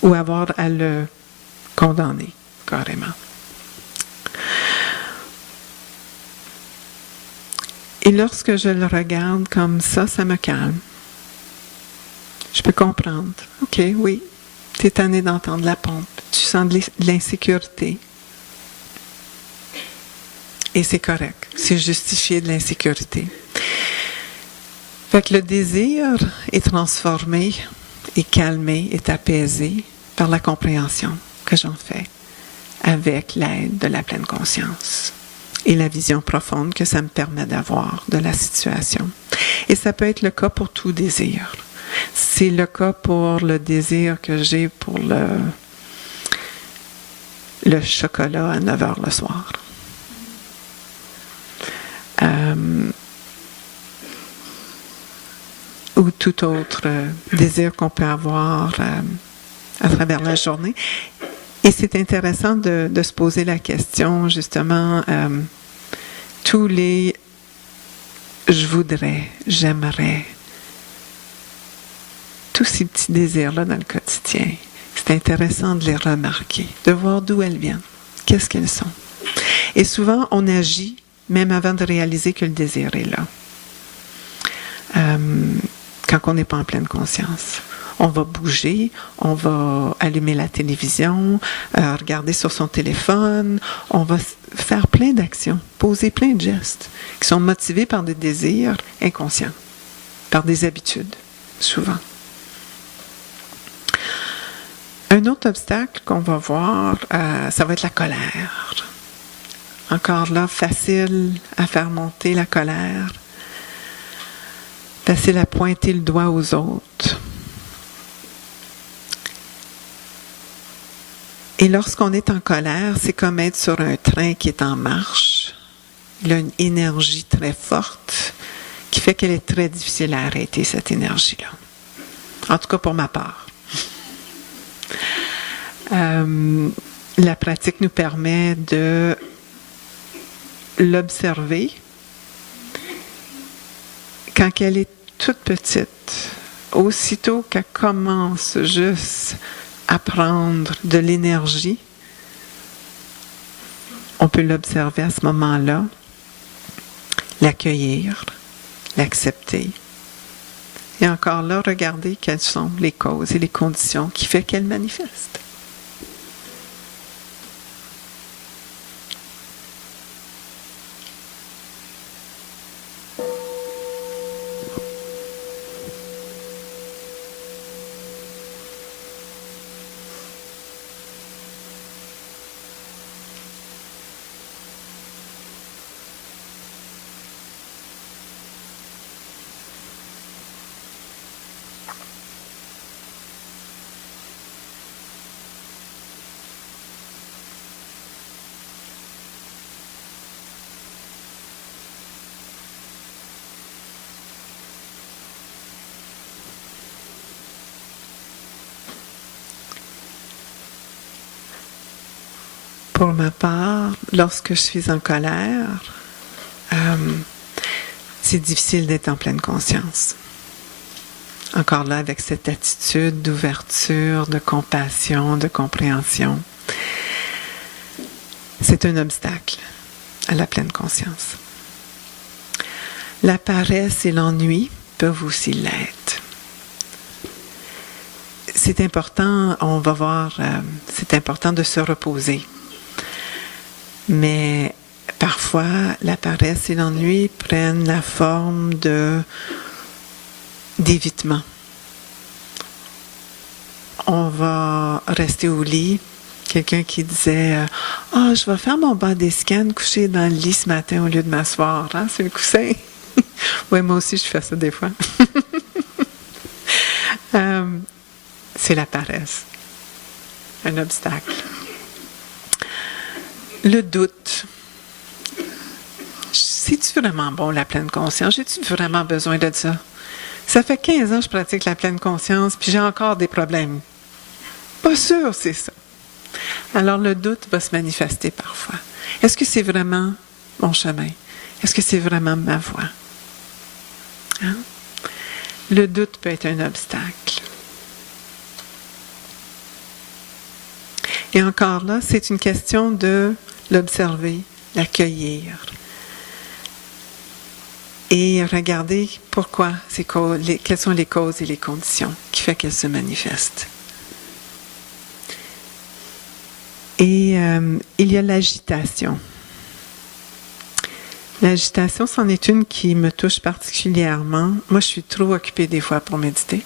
ou avoir à le condamner, carrément. Et lorsque je le regarde comme ça me calme. Je peux comprendre. OK, oui, tu es tanné d'entendre la pompe. Tu sens de l'insécurité. Et c'est correct. C'est justifié de l'insécurité. Fait que le désir est transformé, est calmé, est apaisé par la compréhension que j'en fais avec l'aide de la pleine conscience et la vision profonde que ça me permet d'avoir de la situation. Et ça peut être le cas pour tout désir. C'est le cas pour le désir que j'ai pour le chocolat à 9 heures le soir. Ou tout autre désir qu'on peut avoir à travers la journée. Et c'est intéressant de se poser la question, justement, tous les « je voudrais »,« j'aimerais », tous ces petits désirs-là dans le quotidien, c'est intéressant de les remarquer, de voir d'où elles viennent, qu'est-ce qu'elles sont. Et souvent, on agit même avant de réaliser que le désir est là. Quand on n'est pas en pleine conscience. On va bouger, on va allumer la télévision, regarder sur son téléphone, on va faire plein d'actions, poser plein de gestes qui sont motivés par des désirs inconscients, par des habitudes, souvent. Un autre obstacle qu'on va voir, ça va être la colère. Encore là, facile à faire monter la colère, facile à pointer le doigt aux autres. Et lorsqu'on est en colère, c'est comme être sur un train qui est en marche. Il a une énergie très forte qui fait qu'elle est très difficile à arrêter, cette énergie-là. En tout cas, pour ma part. La pratique nous permet de l'observer quand elle est toute petite. Aussitôt qu'elle commence juste à prendre de l'énergie, on peut l'observer à ce moment-là, l'accueillir, l'accepter. Et encore là, regarder quelles sont les causes et les conditions qui font qu'elle manifeste. Pour ma part, lorsque je suis en colère, c'est difficile d'être en pleine conscience. Encore là, avec cette attitude d'ouverture, de compassion, de compréhension. C'est un obstacle à la pleine conscience. La paresse et l'ennui peuvent aussi l'être. C'est important, on va voir, c'est important de se reposer. Mais parfois, la paresse et l'ennui prennent la forme d'évitement. On va rester au lit. Quelqu'un qui disait « Ah, je vais faire mon body scan couché dans le lit ce matin au lieu de m'asseoir sur le coussin. » Oui, moi aussi, je fais ça des fois. C'est la paresse. Un obstacle. Le doute. C'est-tu vraiment bon, la pleine conscience? J'ai-tu vraiment besoin de ça? Ça fait 15 ans que je pratique la pleine conscience, puis j'ai encore des problèmes. Pas sûr, c'est ça. Alors, le doute va se manifester parfois. Est-ce que c'est vraiment mon chemin? Est-ce que c'est vraiment ma voie? Hein? Le doute peut être un obstacle. Et encore là, c'est une question de l'observer, l'accueillir. Et regarder pourquoi, quelles sont les causes et les conditions qui font qu'elles se manifestent. Et il y a l'agitation. L'agitation, c'en est une qui me touche particulièrement. Moi, je suis trop occupée des fois pour méditer.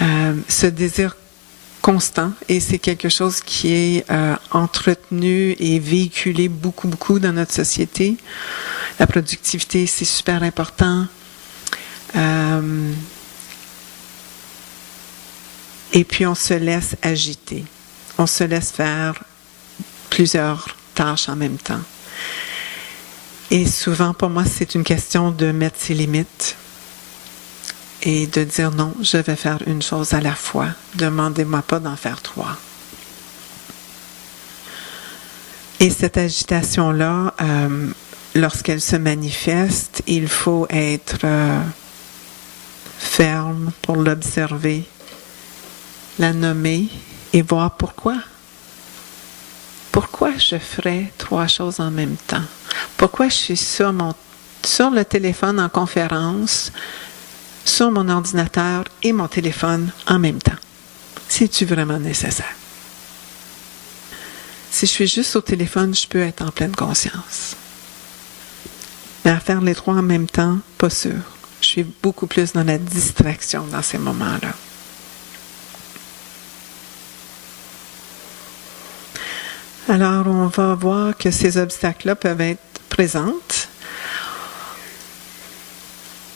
Ce désir constant, et c'est quelque chose qui est entretenu et véhiculé beaucoup dans notre société. La productivité, c'est super important. Et puis on se laisse agiter. On se laisse faire plusieurs tâches en même temps. Et souvent, pour moi, c'est une question de mettre ses limites et de dire non, je vais faire une chose à la fois. Demandez-moi pas d'en faire 3. Et cette agitation-là, lorsqu'elle se manifeste, il faut être ferme pour l'observer, la nommer et voir pourquoi. Pourquoi je ferais 3 choses en même temps? Pourquoi je suis sur le téléphone en conférence, sur mon ordinateur et mon téléphone en même temps? C'est-tu vraiment nécessaire? Si je suis juste au téléphone, je peux être en pleine conscience. Mais à faire les 3 en même temps, pas sûr. Je suis beaucoup plus dans la distraction dans ces moments-là. Alors, on va voir que ces obstacles-là peuvent être présents.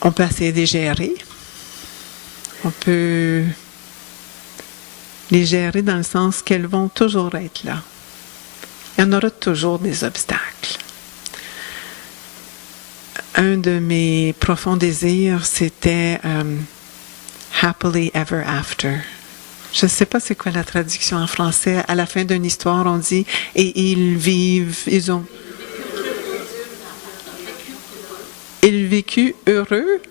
On peut essayer de les gérer. On peut les gérer dans le sens qu'elles vont toujours être là. Il y en aura toujours des obstacles. Un de mes profonds désirs, c'était happily ever after. Je ne sais pas c'est quoi la traduction en français. À la fin d'une histoire, on dit « et ils vécut heureux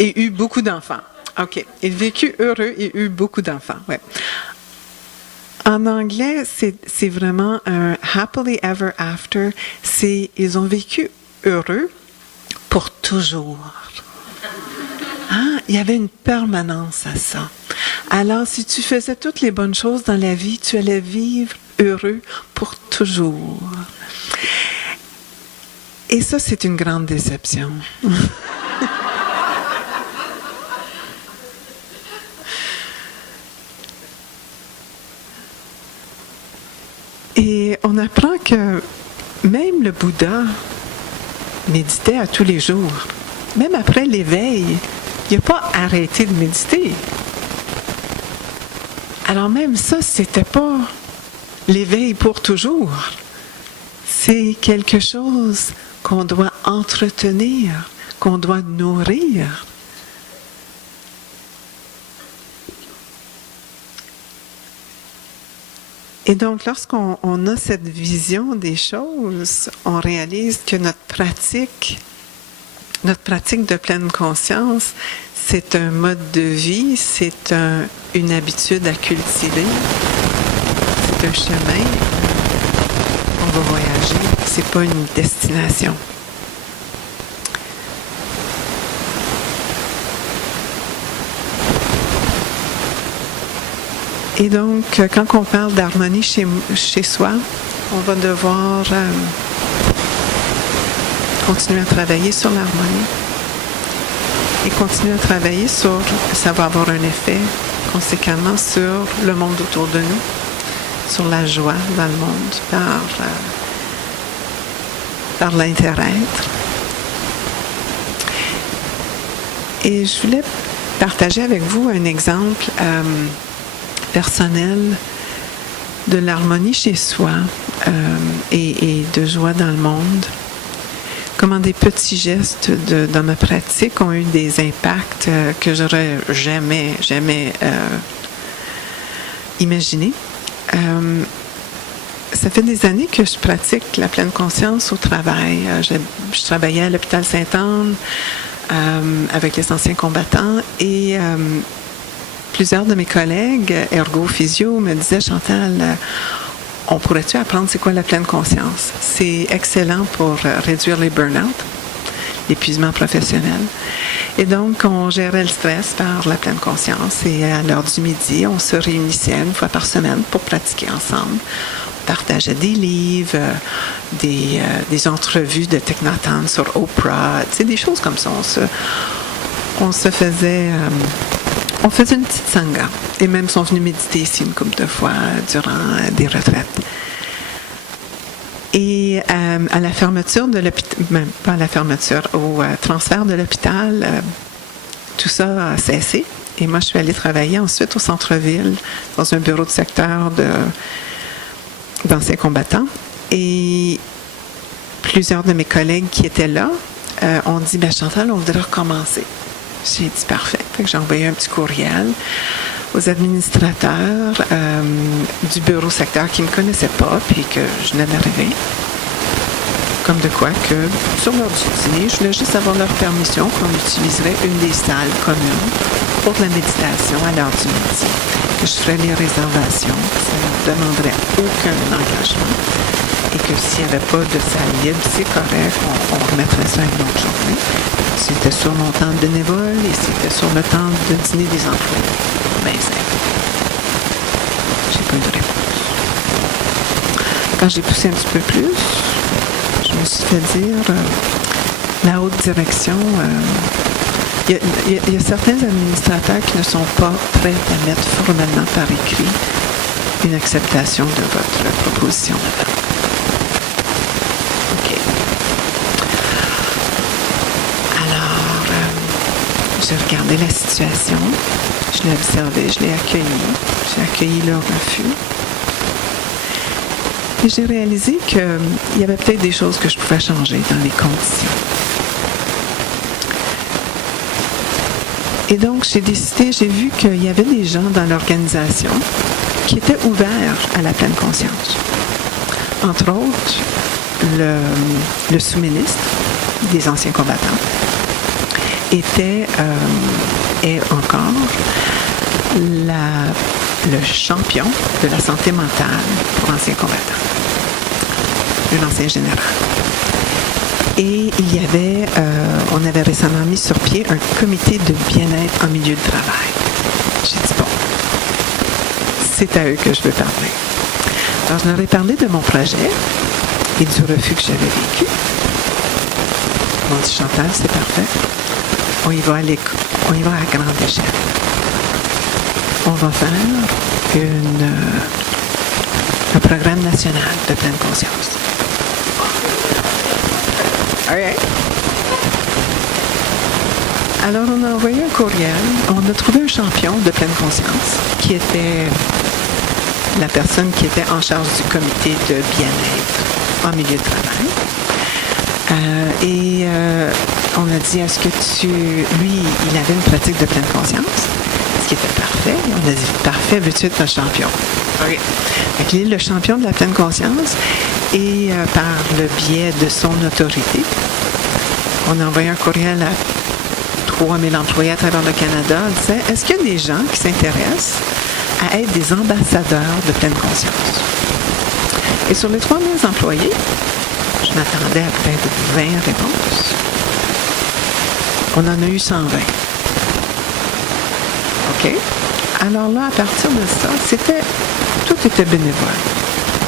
et eut beaucoup d'enfants. » OK. Ils vécut heureux et eut beaucoup d'enfants. Ouais. En anglais, c'est vraiment un « happily ever after ». Ils ont vécu heureux pour toujours. Il y avait une permanence à ça. Alors, si tu faisais toutes les bonnes choses dans la vie, tu allais vivre heureux pour toujours. Et ça, c'est une grande déception. Et on apprend que même le Bouddha méditait à tous les jours. Même après l'éveil, il n'a pas arrêté de méditer. Alors même ça, c'était pas l'éveil pour toujours. C'est quelque chose qu'on doit entretenir, qu'on doit nourrir. Et donc, lorsqu'on a cette vision des choses, on réalise que notre pratique de pleine conscience, c'est un mode de vie, c'est une habitude à cultiver, c'est un chemin. On va voyager, c'est pas une destination. Et donc, quand on parle d'harmonie chez soi, on va devoir continuer à travailler sur l'harmonie et continuer à travailler sur, ça va avoir un effet conséquemment sur le monde autour de nous, sur la joie dans le monde par l'inter-être. Et je voulais partager avec vous un exemple personnel de l'harmonie chez soi et de joie dans le monde. Comment des petits gestes dans ma pratique ont eu des impacts que j'aurais jamais imaginé. Ça fait des années que je pratique la pleine conscience au travail. Je travaillais à l'hôpital Sainte-Anne avec les anciens combattants et plusieurs de mes collègues ergo-physio me disaient « Chantal, on pourrait-tu apprendre c'est quoi la pleine conscience? C'est excellent pour réduire les burn-out, l'épuisement professionnel. » Et donc, on gérait le stress par la pleine conscience. Et à l'heure du midi, on se réunissait une fois par semaine pour pratiquer ensemble. On partageait des livres, des entrevues de Thich Nhat Hanh sur Oprah, tu sais, des choses comme ça. On faisait une petite sangha. Et même sont venus méditer ici une couple de fois durant des retraites. Et à la fermeture de l'hôpital, même pas à la fermeture, au transfert de l'hôpital, tout ça a cessé. Et moi, je suis allée travailler ensuite au centre-ville, dans un bureau de secteur d'anciens combattants. Et plusieurs de mes collègues qui étaient là ont dit, Chantal, on voudrait recommencer. J'ai dit, parfait. Fait que j'ai envoyé un petit courriel aux administrateurs du bureau secteur qui ne me connaissaient pas, puis que je venais d'arriver. Comme de quoi que, sur l'heure du dîner, je voulais juste avoir leur permission qu'on utiliserait une des salles communes pour de la méditation à l'heure du midi. Que je ferais les réservations, que ça ne demanderait aucun engagement. Et que s'il n'y avait pas de salle libre, c'est correct, on remettrait ça à une autre journée. C'était sur mon temps de bénévole et c'était sur le temps de dîner des employés. Bien simple. J'ai pas eu de réponse. Quand j'ai poussé un petit peu plus, je me suis fait dire, la haute direction, il y a certains administrateurs qui ne sont pas prêts à mettre formellement par écrit une acceptation de votre proposition, madame. OK. Alors, j'ai regardé la situation, je l'ai observée, je l'ai accueillie, j'ai accueilli leur refus. Et j'ai réalisé qu'il y avait peut-être des choses que je pouvais changer dans les conditions. Et donc, j'ai vu qu'il y avait des gens dans l'organisation qui étaient ouverts à la pleine conscience. Entre autres, le sous-ministre des anciens combattants est encore le champion de la santé mentale pour anciens combattants, un ancien général. Et il y avait, on avait récemment mis sur pied un comité de bien-être en milieu de travail. J'ai dit, bon, c'est à eux que je veux parler. Alors, je leur ai parlé de mon projet et du refus que j'avais vécu. Ils m'ont dit, Chantal, c'est parfait. On y va à grande échelle. On va faire un programme national de pleine conscience. OK. Alors, on a envoyé un courriel. On a trouvé un champion de pleine conscience qui était la personne qui était en charge du comité de bien-être en milieu de travail. On a dit, est-ce que lui, il avait une pratique de pleine conscience? Ce qui était parfait. Et on a dit, parfait, veux-tu être notre champion? OK. Donc, il est le champion de la pleine conscience et par le biais de son autorité, on a envoyé un courriel à 3000 employés à travers le Canada en disant, est-ce qu'il y a des gens qui s'intéressent à être des ambassadeurs de pleine conscience? Et sur les 3000 employés, je m'attendais à peut-être 20 réponses. On en a eu 120. OK? Alors là, à partir de ça, tout était bénévole.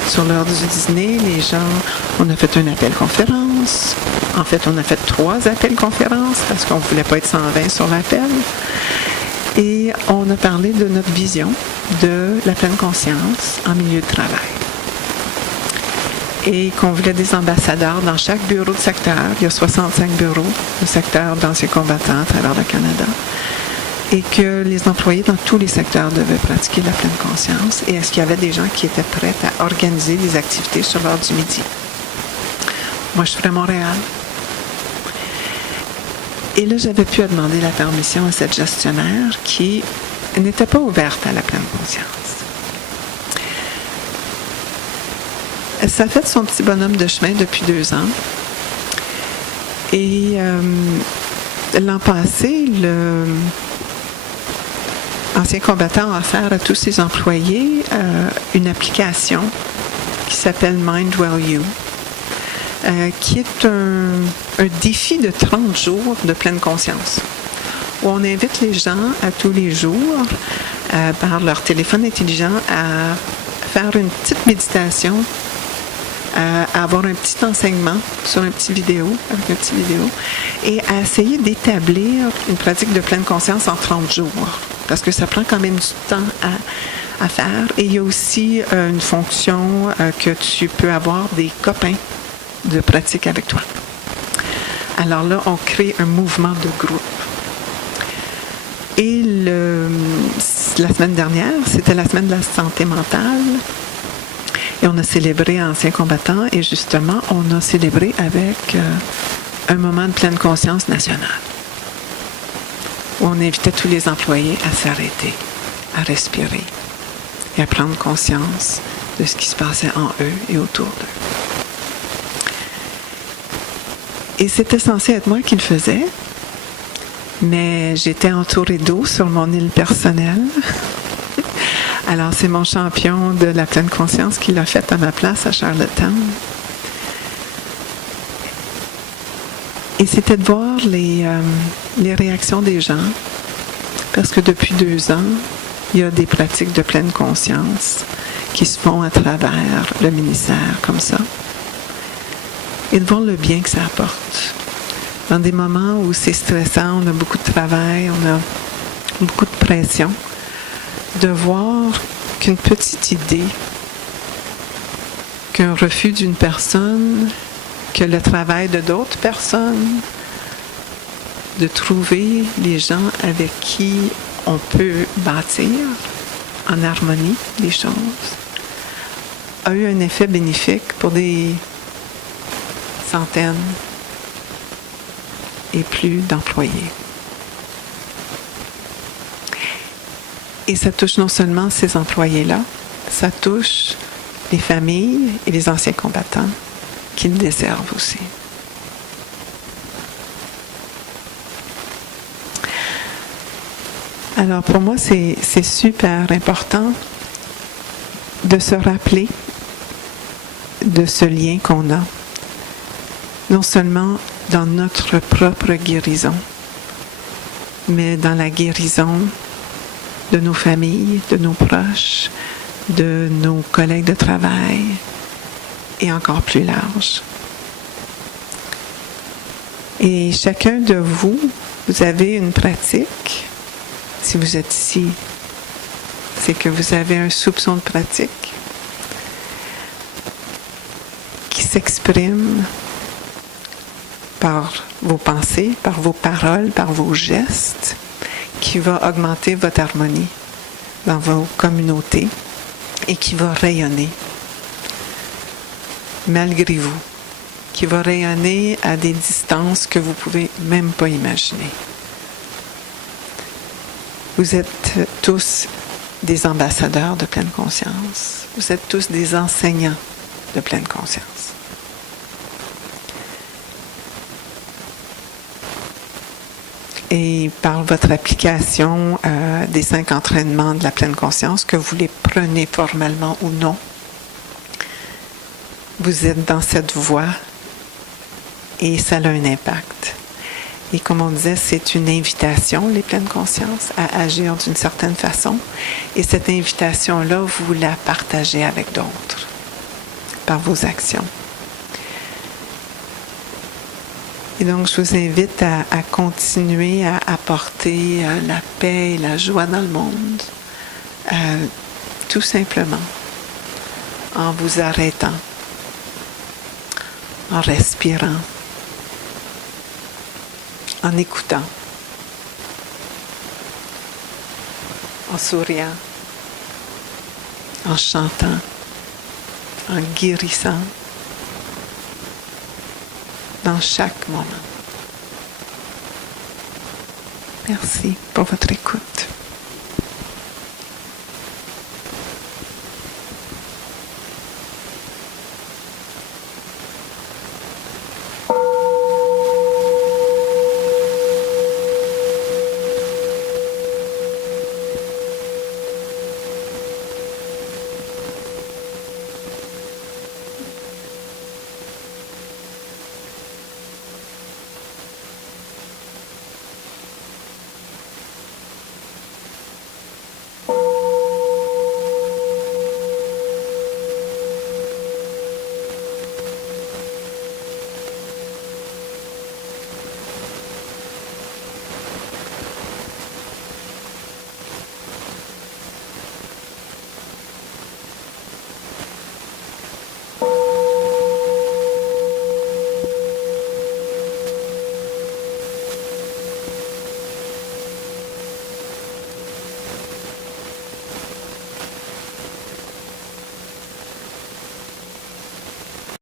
Sur l'heure du dîner, les gens, on a fait un appel-conférence. En fait, on a fait 3 appels-conférences parce qu'on ne voulait pas être 120 sur l'appel. Et on a parlé de notre vision de la pleine conscience en milieu de travail. Et qu'on voulait des ambassadeurs dans chaque bureau de secteur. Il y a 65 bureaux de secteur d'anciens combattants à travers le Canada. Et que les employés dans tous les secteurs devaient pratiquer la pleine conscience. Et est-ce qu'il y avait des gens qui étaient prêts à organiser des activités sur l'heure du midi? Moi, je suis à Montréal. Et là, j'avais pu demander la permission à cette gestionnaire qui n'était pas ouverte à la pleine conscience. Ça a fait son petit bonhomme de chemin depuis 2 ans. Et l'an passé, l'ancien combattant a offert à tous ses employés une application qui s'appelle Mind Well You, qui est un défi de 30 jours de pleine conscience, où on invite les gens à tous les jours, par leur téléphone intelligent, à faire une petite méditation, à avoir un petit enseignement sur avec un petit vidéo, et à essayer d'établir une pratique de pleine conscience en 30 jours, parce que ça prend quand même du temps à faire. Et il y a aussi une fonction que tu peux avoir des copains de pratique avec toi. Alors là, on crée un mouvement de groupe. Et le la semaine dernière, c'était la semaine de la santé mentale. Et on a célébré anciens combattants et justement, on a célébré avec un moment de pleine conscience nationale où on invitait tous les employés à s'arrêter, à respirer et à prendre conscience de ce qui se passait en eux et autour d'eux. Et c'était censé être moi qui le faisais, mais j'étais entourée d'eau sur mon île personnelle. Alors, c'est mon champion de la pleine conscience qui l'a fait à ma place à Charlottetown. Et c'était de voir les réactions des gens, parce que depuis 2 ans, il y a des pratiques de pleine conscience qui se font à travers le ministère, comme ça. Et de voir le bien que ça apporte. Dans des moments où c'est stressant, on a beaucoup de travail, on a beaucoup de pression, de voir qu'une petite idée, qu'un refus d'une personne, que le travail de d'autres personnes, de trouver les gens avec qui on peut bâtir en harmonie les choses, a eu un effet bénéfique pour des centaines et plus d'employés. Et ça touche non seulement ces employés-là, ça touche les familles et les anciens combattants qui le desservent aussi. Alors pour moi, c'est super important de se rappeler de ce lien qu'on a, non seulement dans notre propre guérison, mais dans la guérison de nos familles, de nos proches, de nos collègues de travail et encore plus large. Et chacun de vous, vous avez une pratique. Si vous êtes ici, c'est que vous avez un soupçon de pratique qui s'exprime par vos pensées, par vos paroles, par vos gestes, qui va augmenter votre harmonie dans vos communautés et qui va rayonner malgré vous, qui va rayonner à des distances que vous ne pouvez même pas imaginer. Vous êtes tous des ambassadeurs de pleine conscience. Vous êtes tous des enseignants de pleine conscience. Et par votre application des 5 entraînements de la pleine conscience, que vous les prenez formellement ou non, vous êtes dans cette voie et ça a un impact. Et comme on disait, c'est une invitation, les pleines consciences, à agir d'une certaine façon. Et cette invitation-là, vous la partagez avec d'autres par vos actions. Et donc, je vous invite à continuer à apporter la paix et la joie dans le monde, tout simplement, en vous arrêtant, en respirant, en écoutant, en souriant, en chantant, en guérissant, dans chaque moment. Merci pour votre écoute.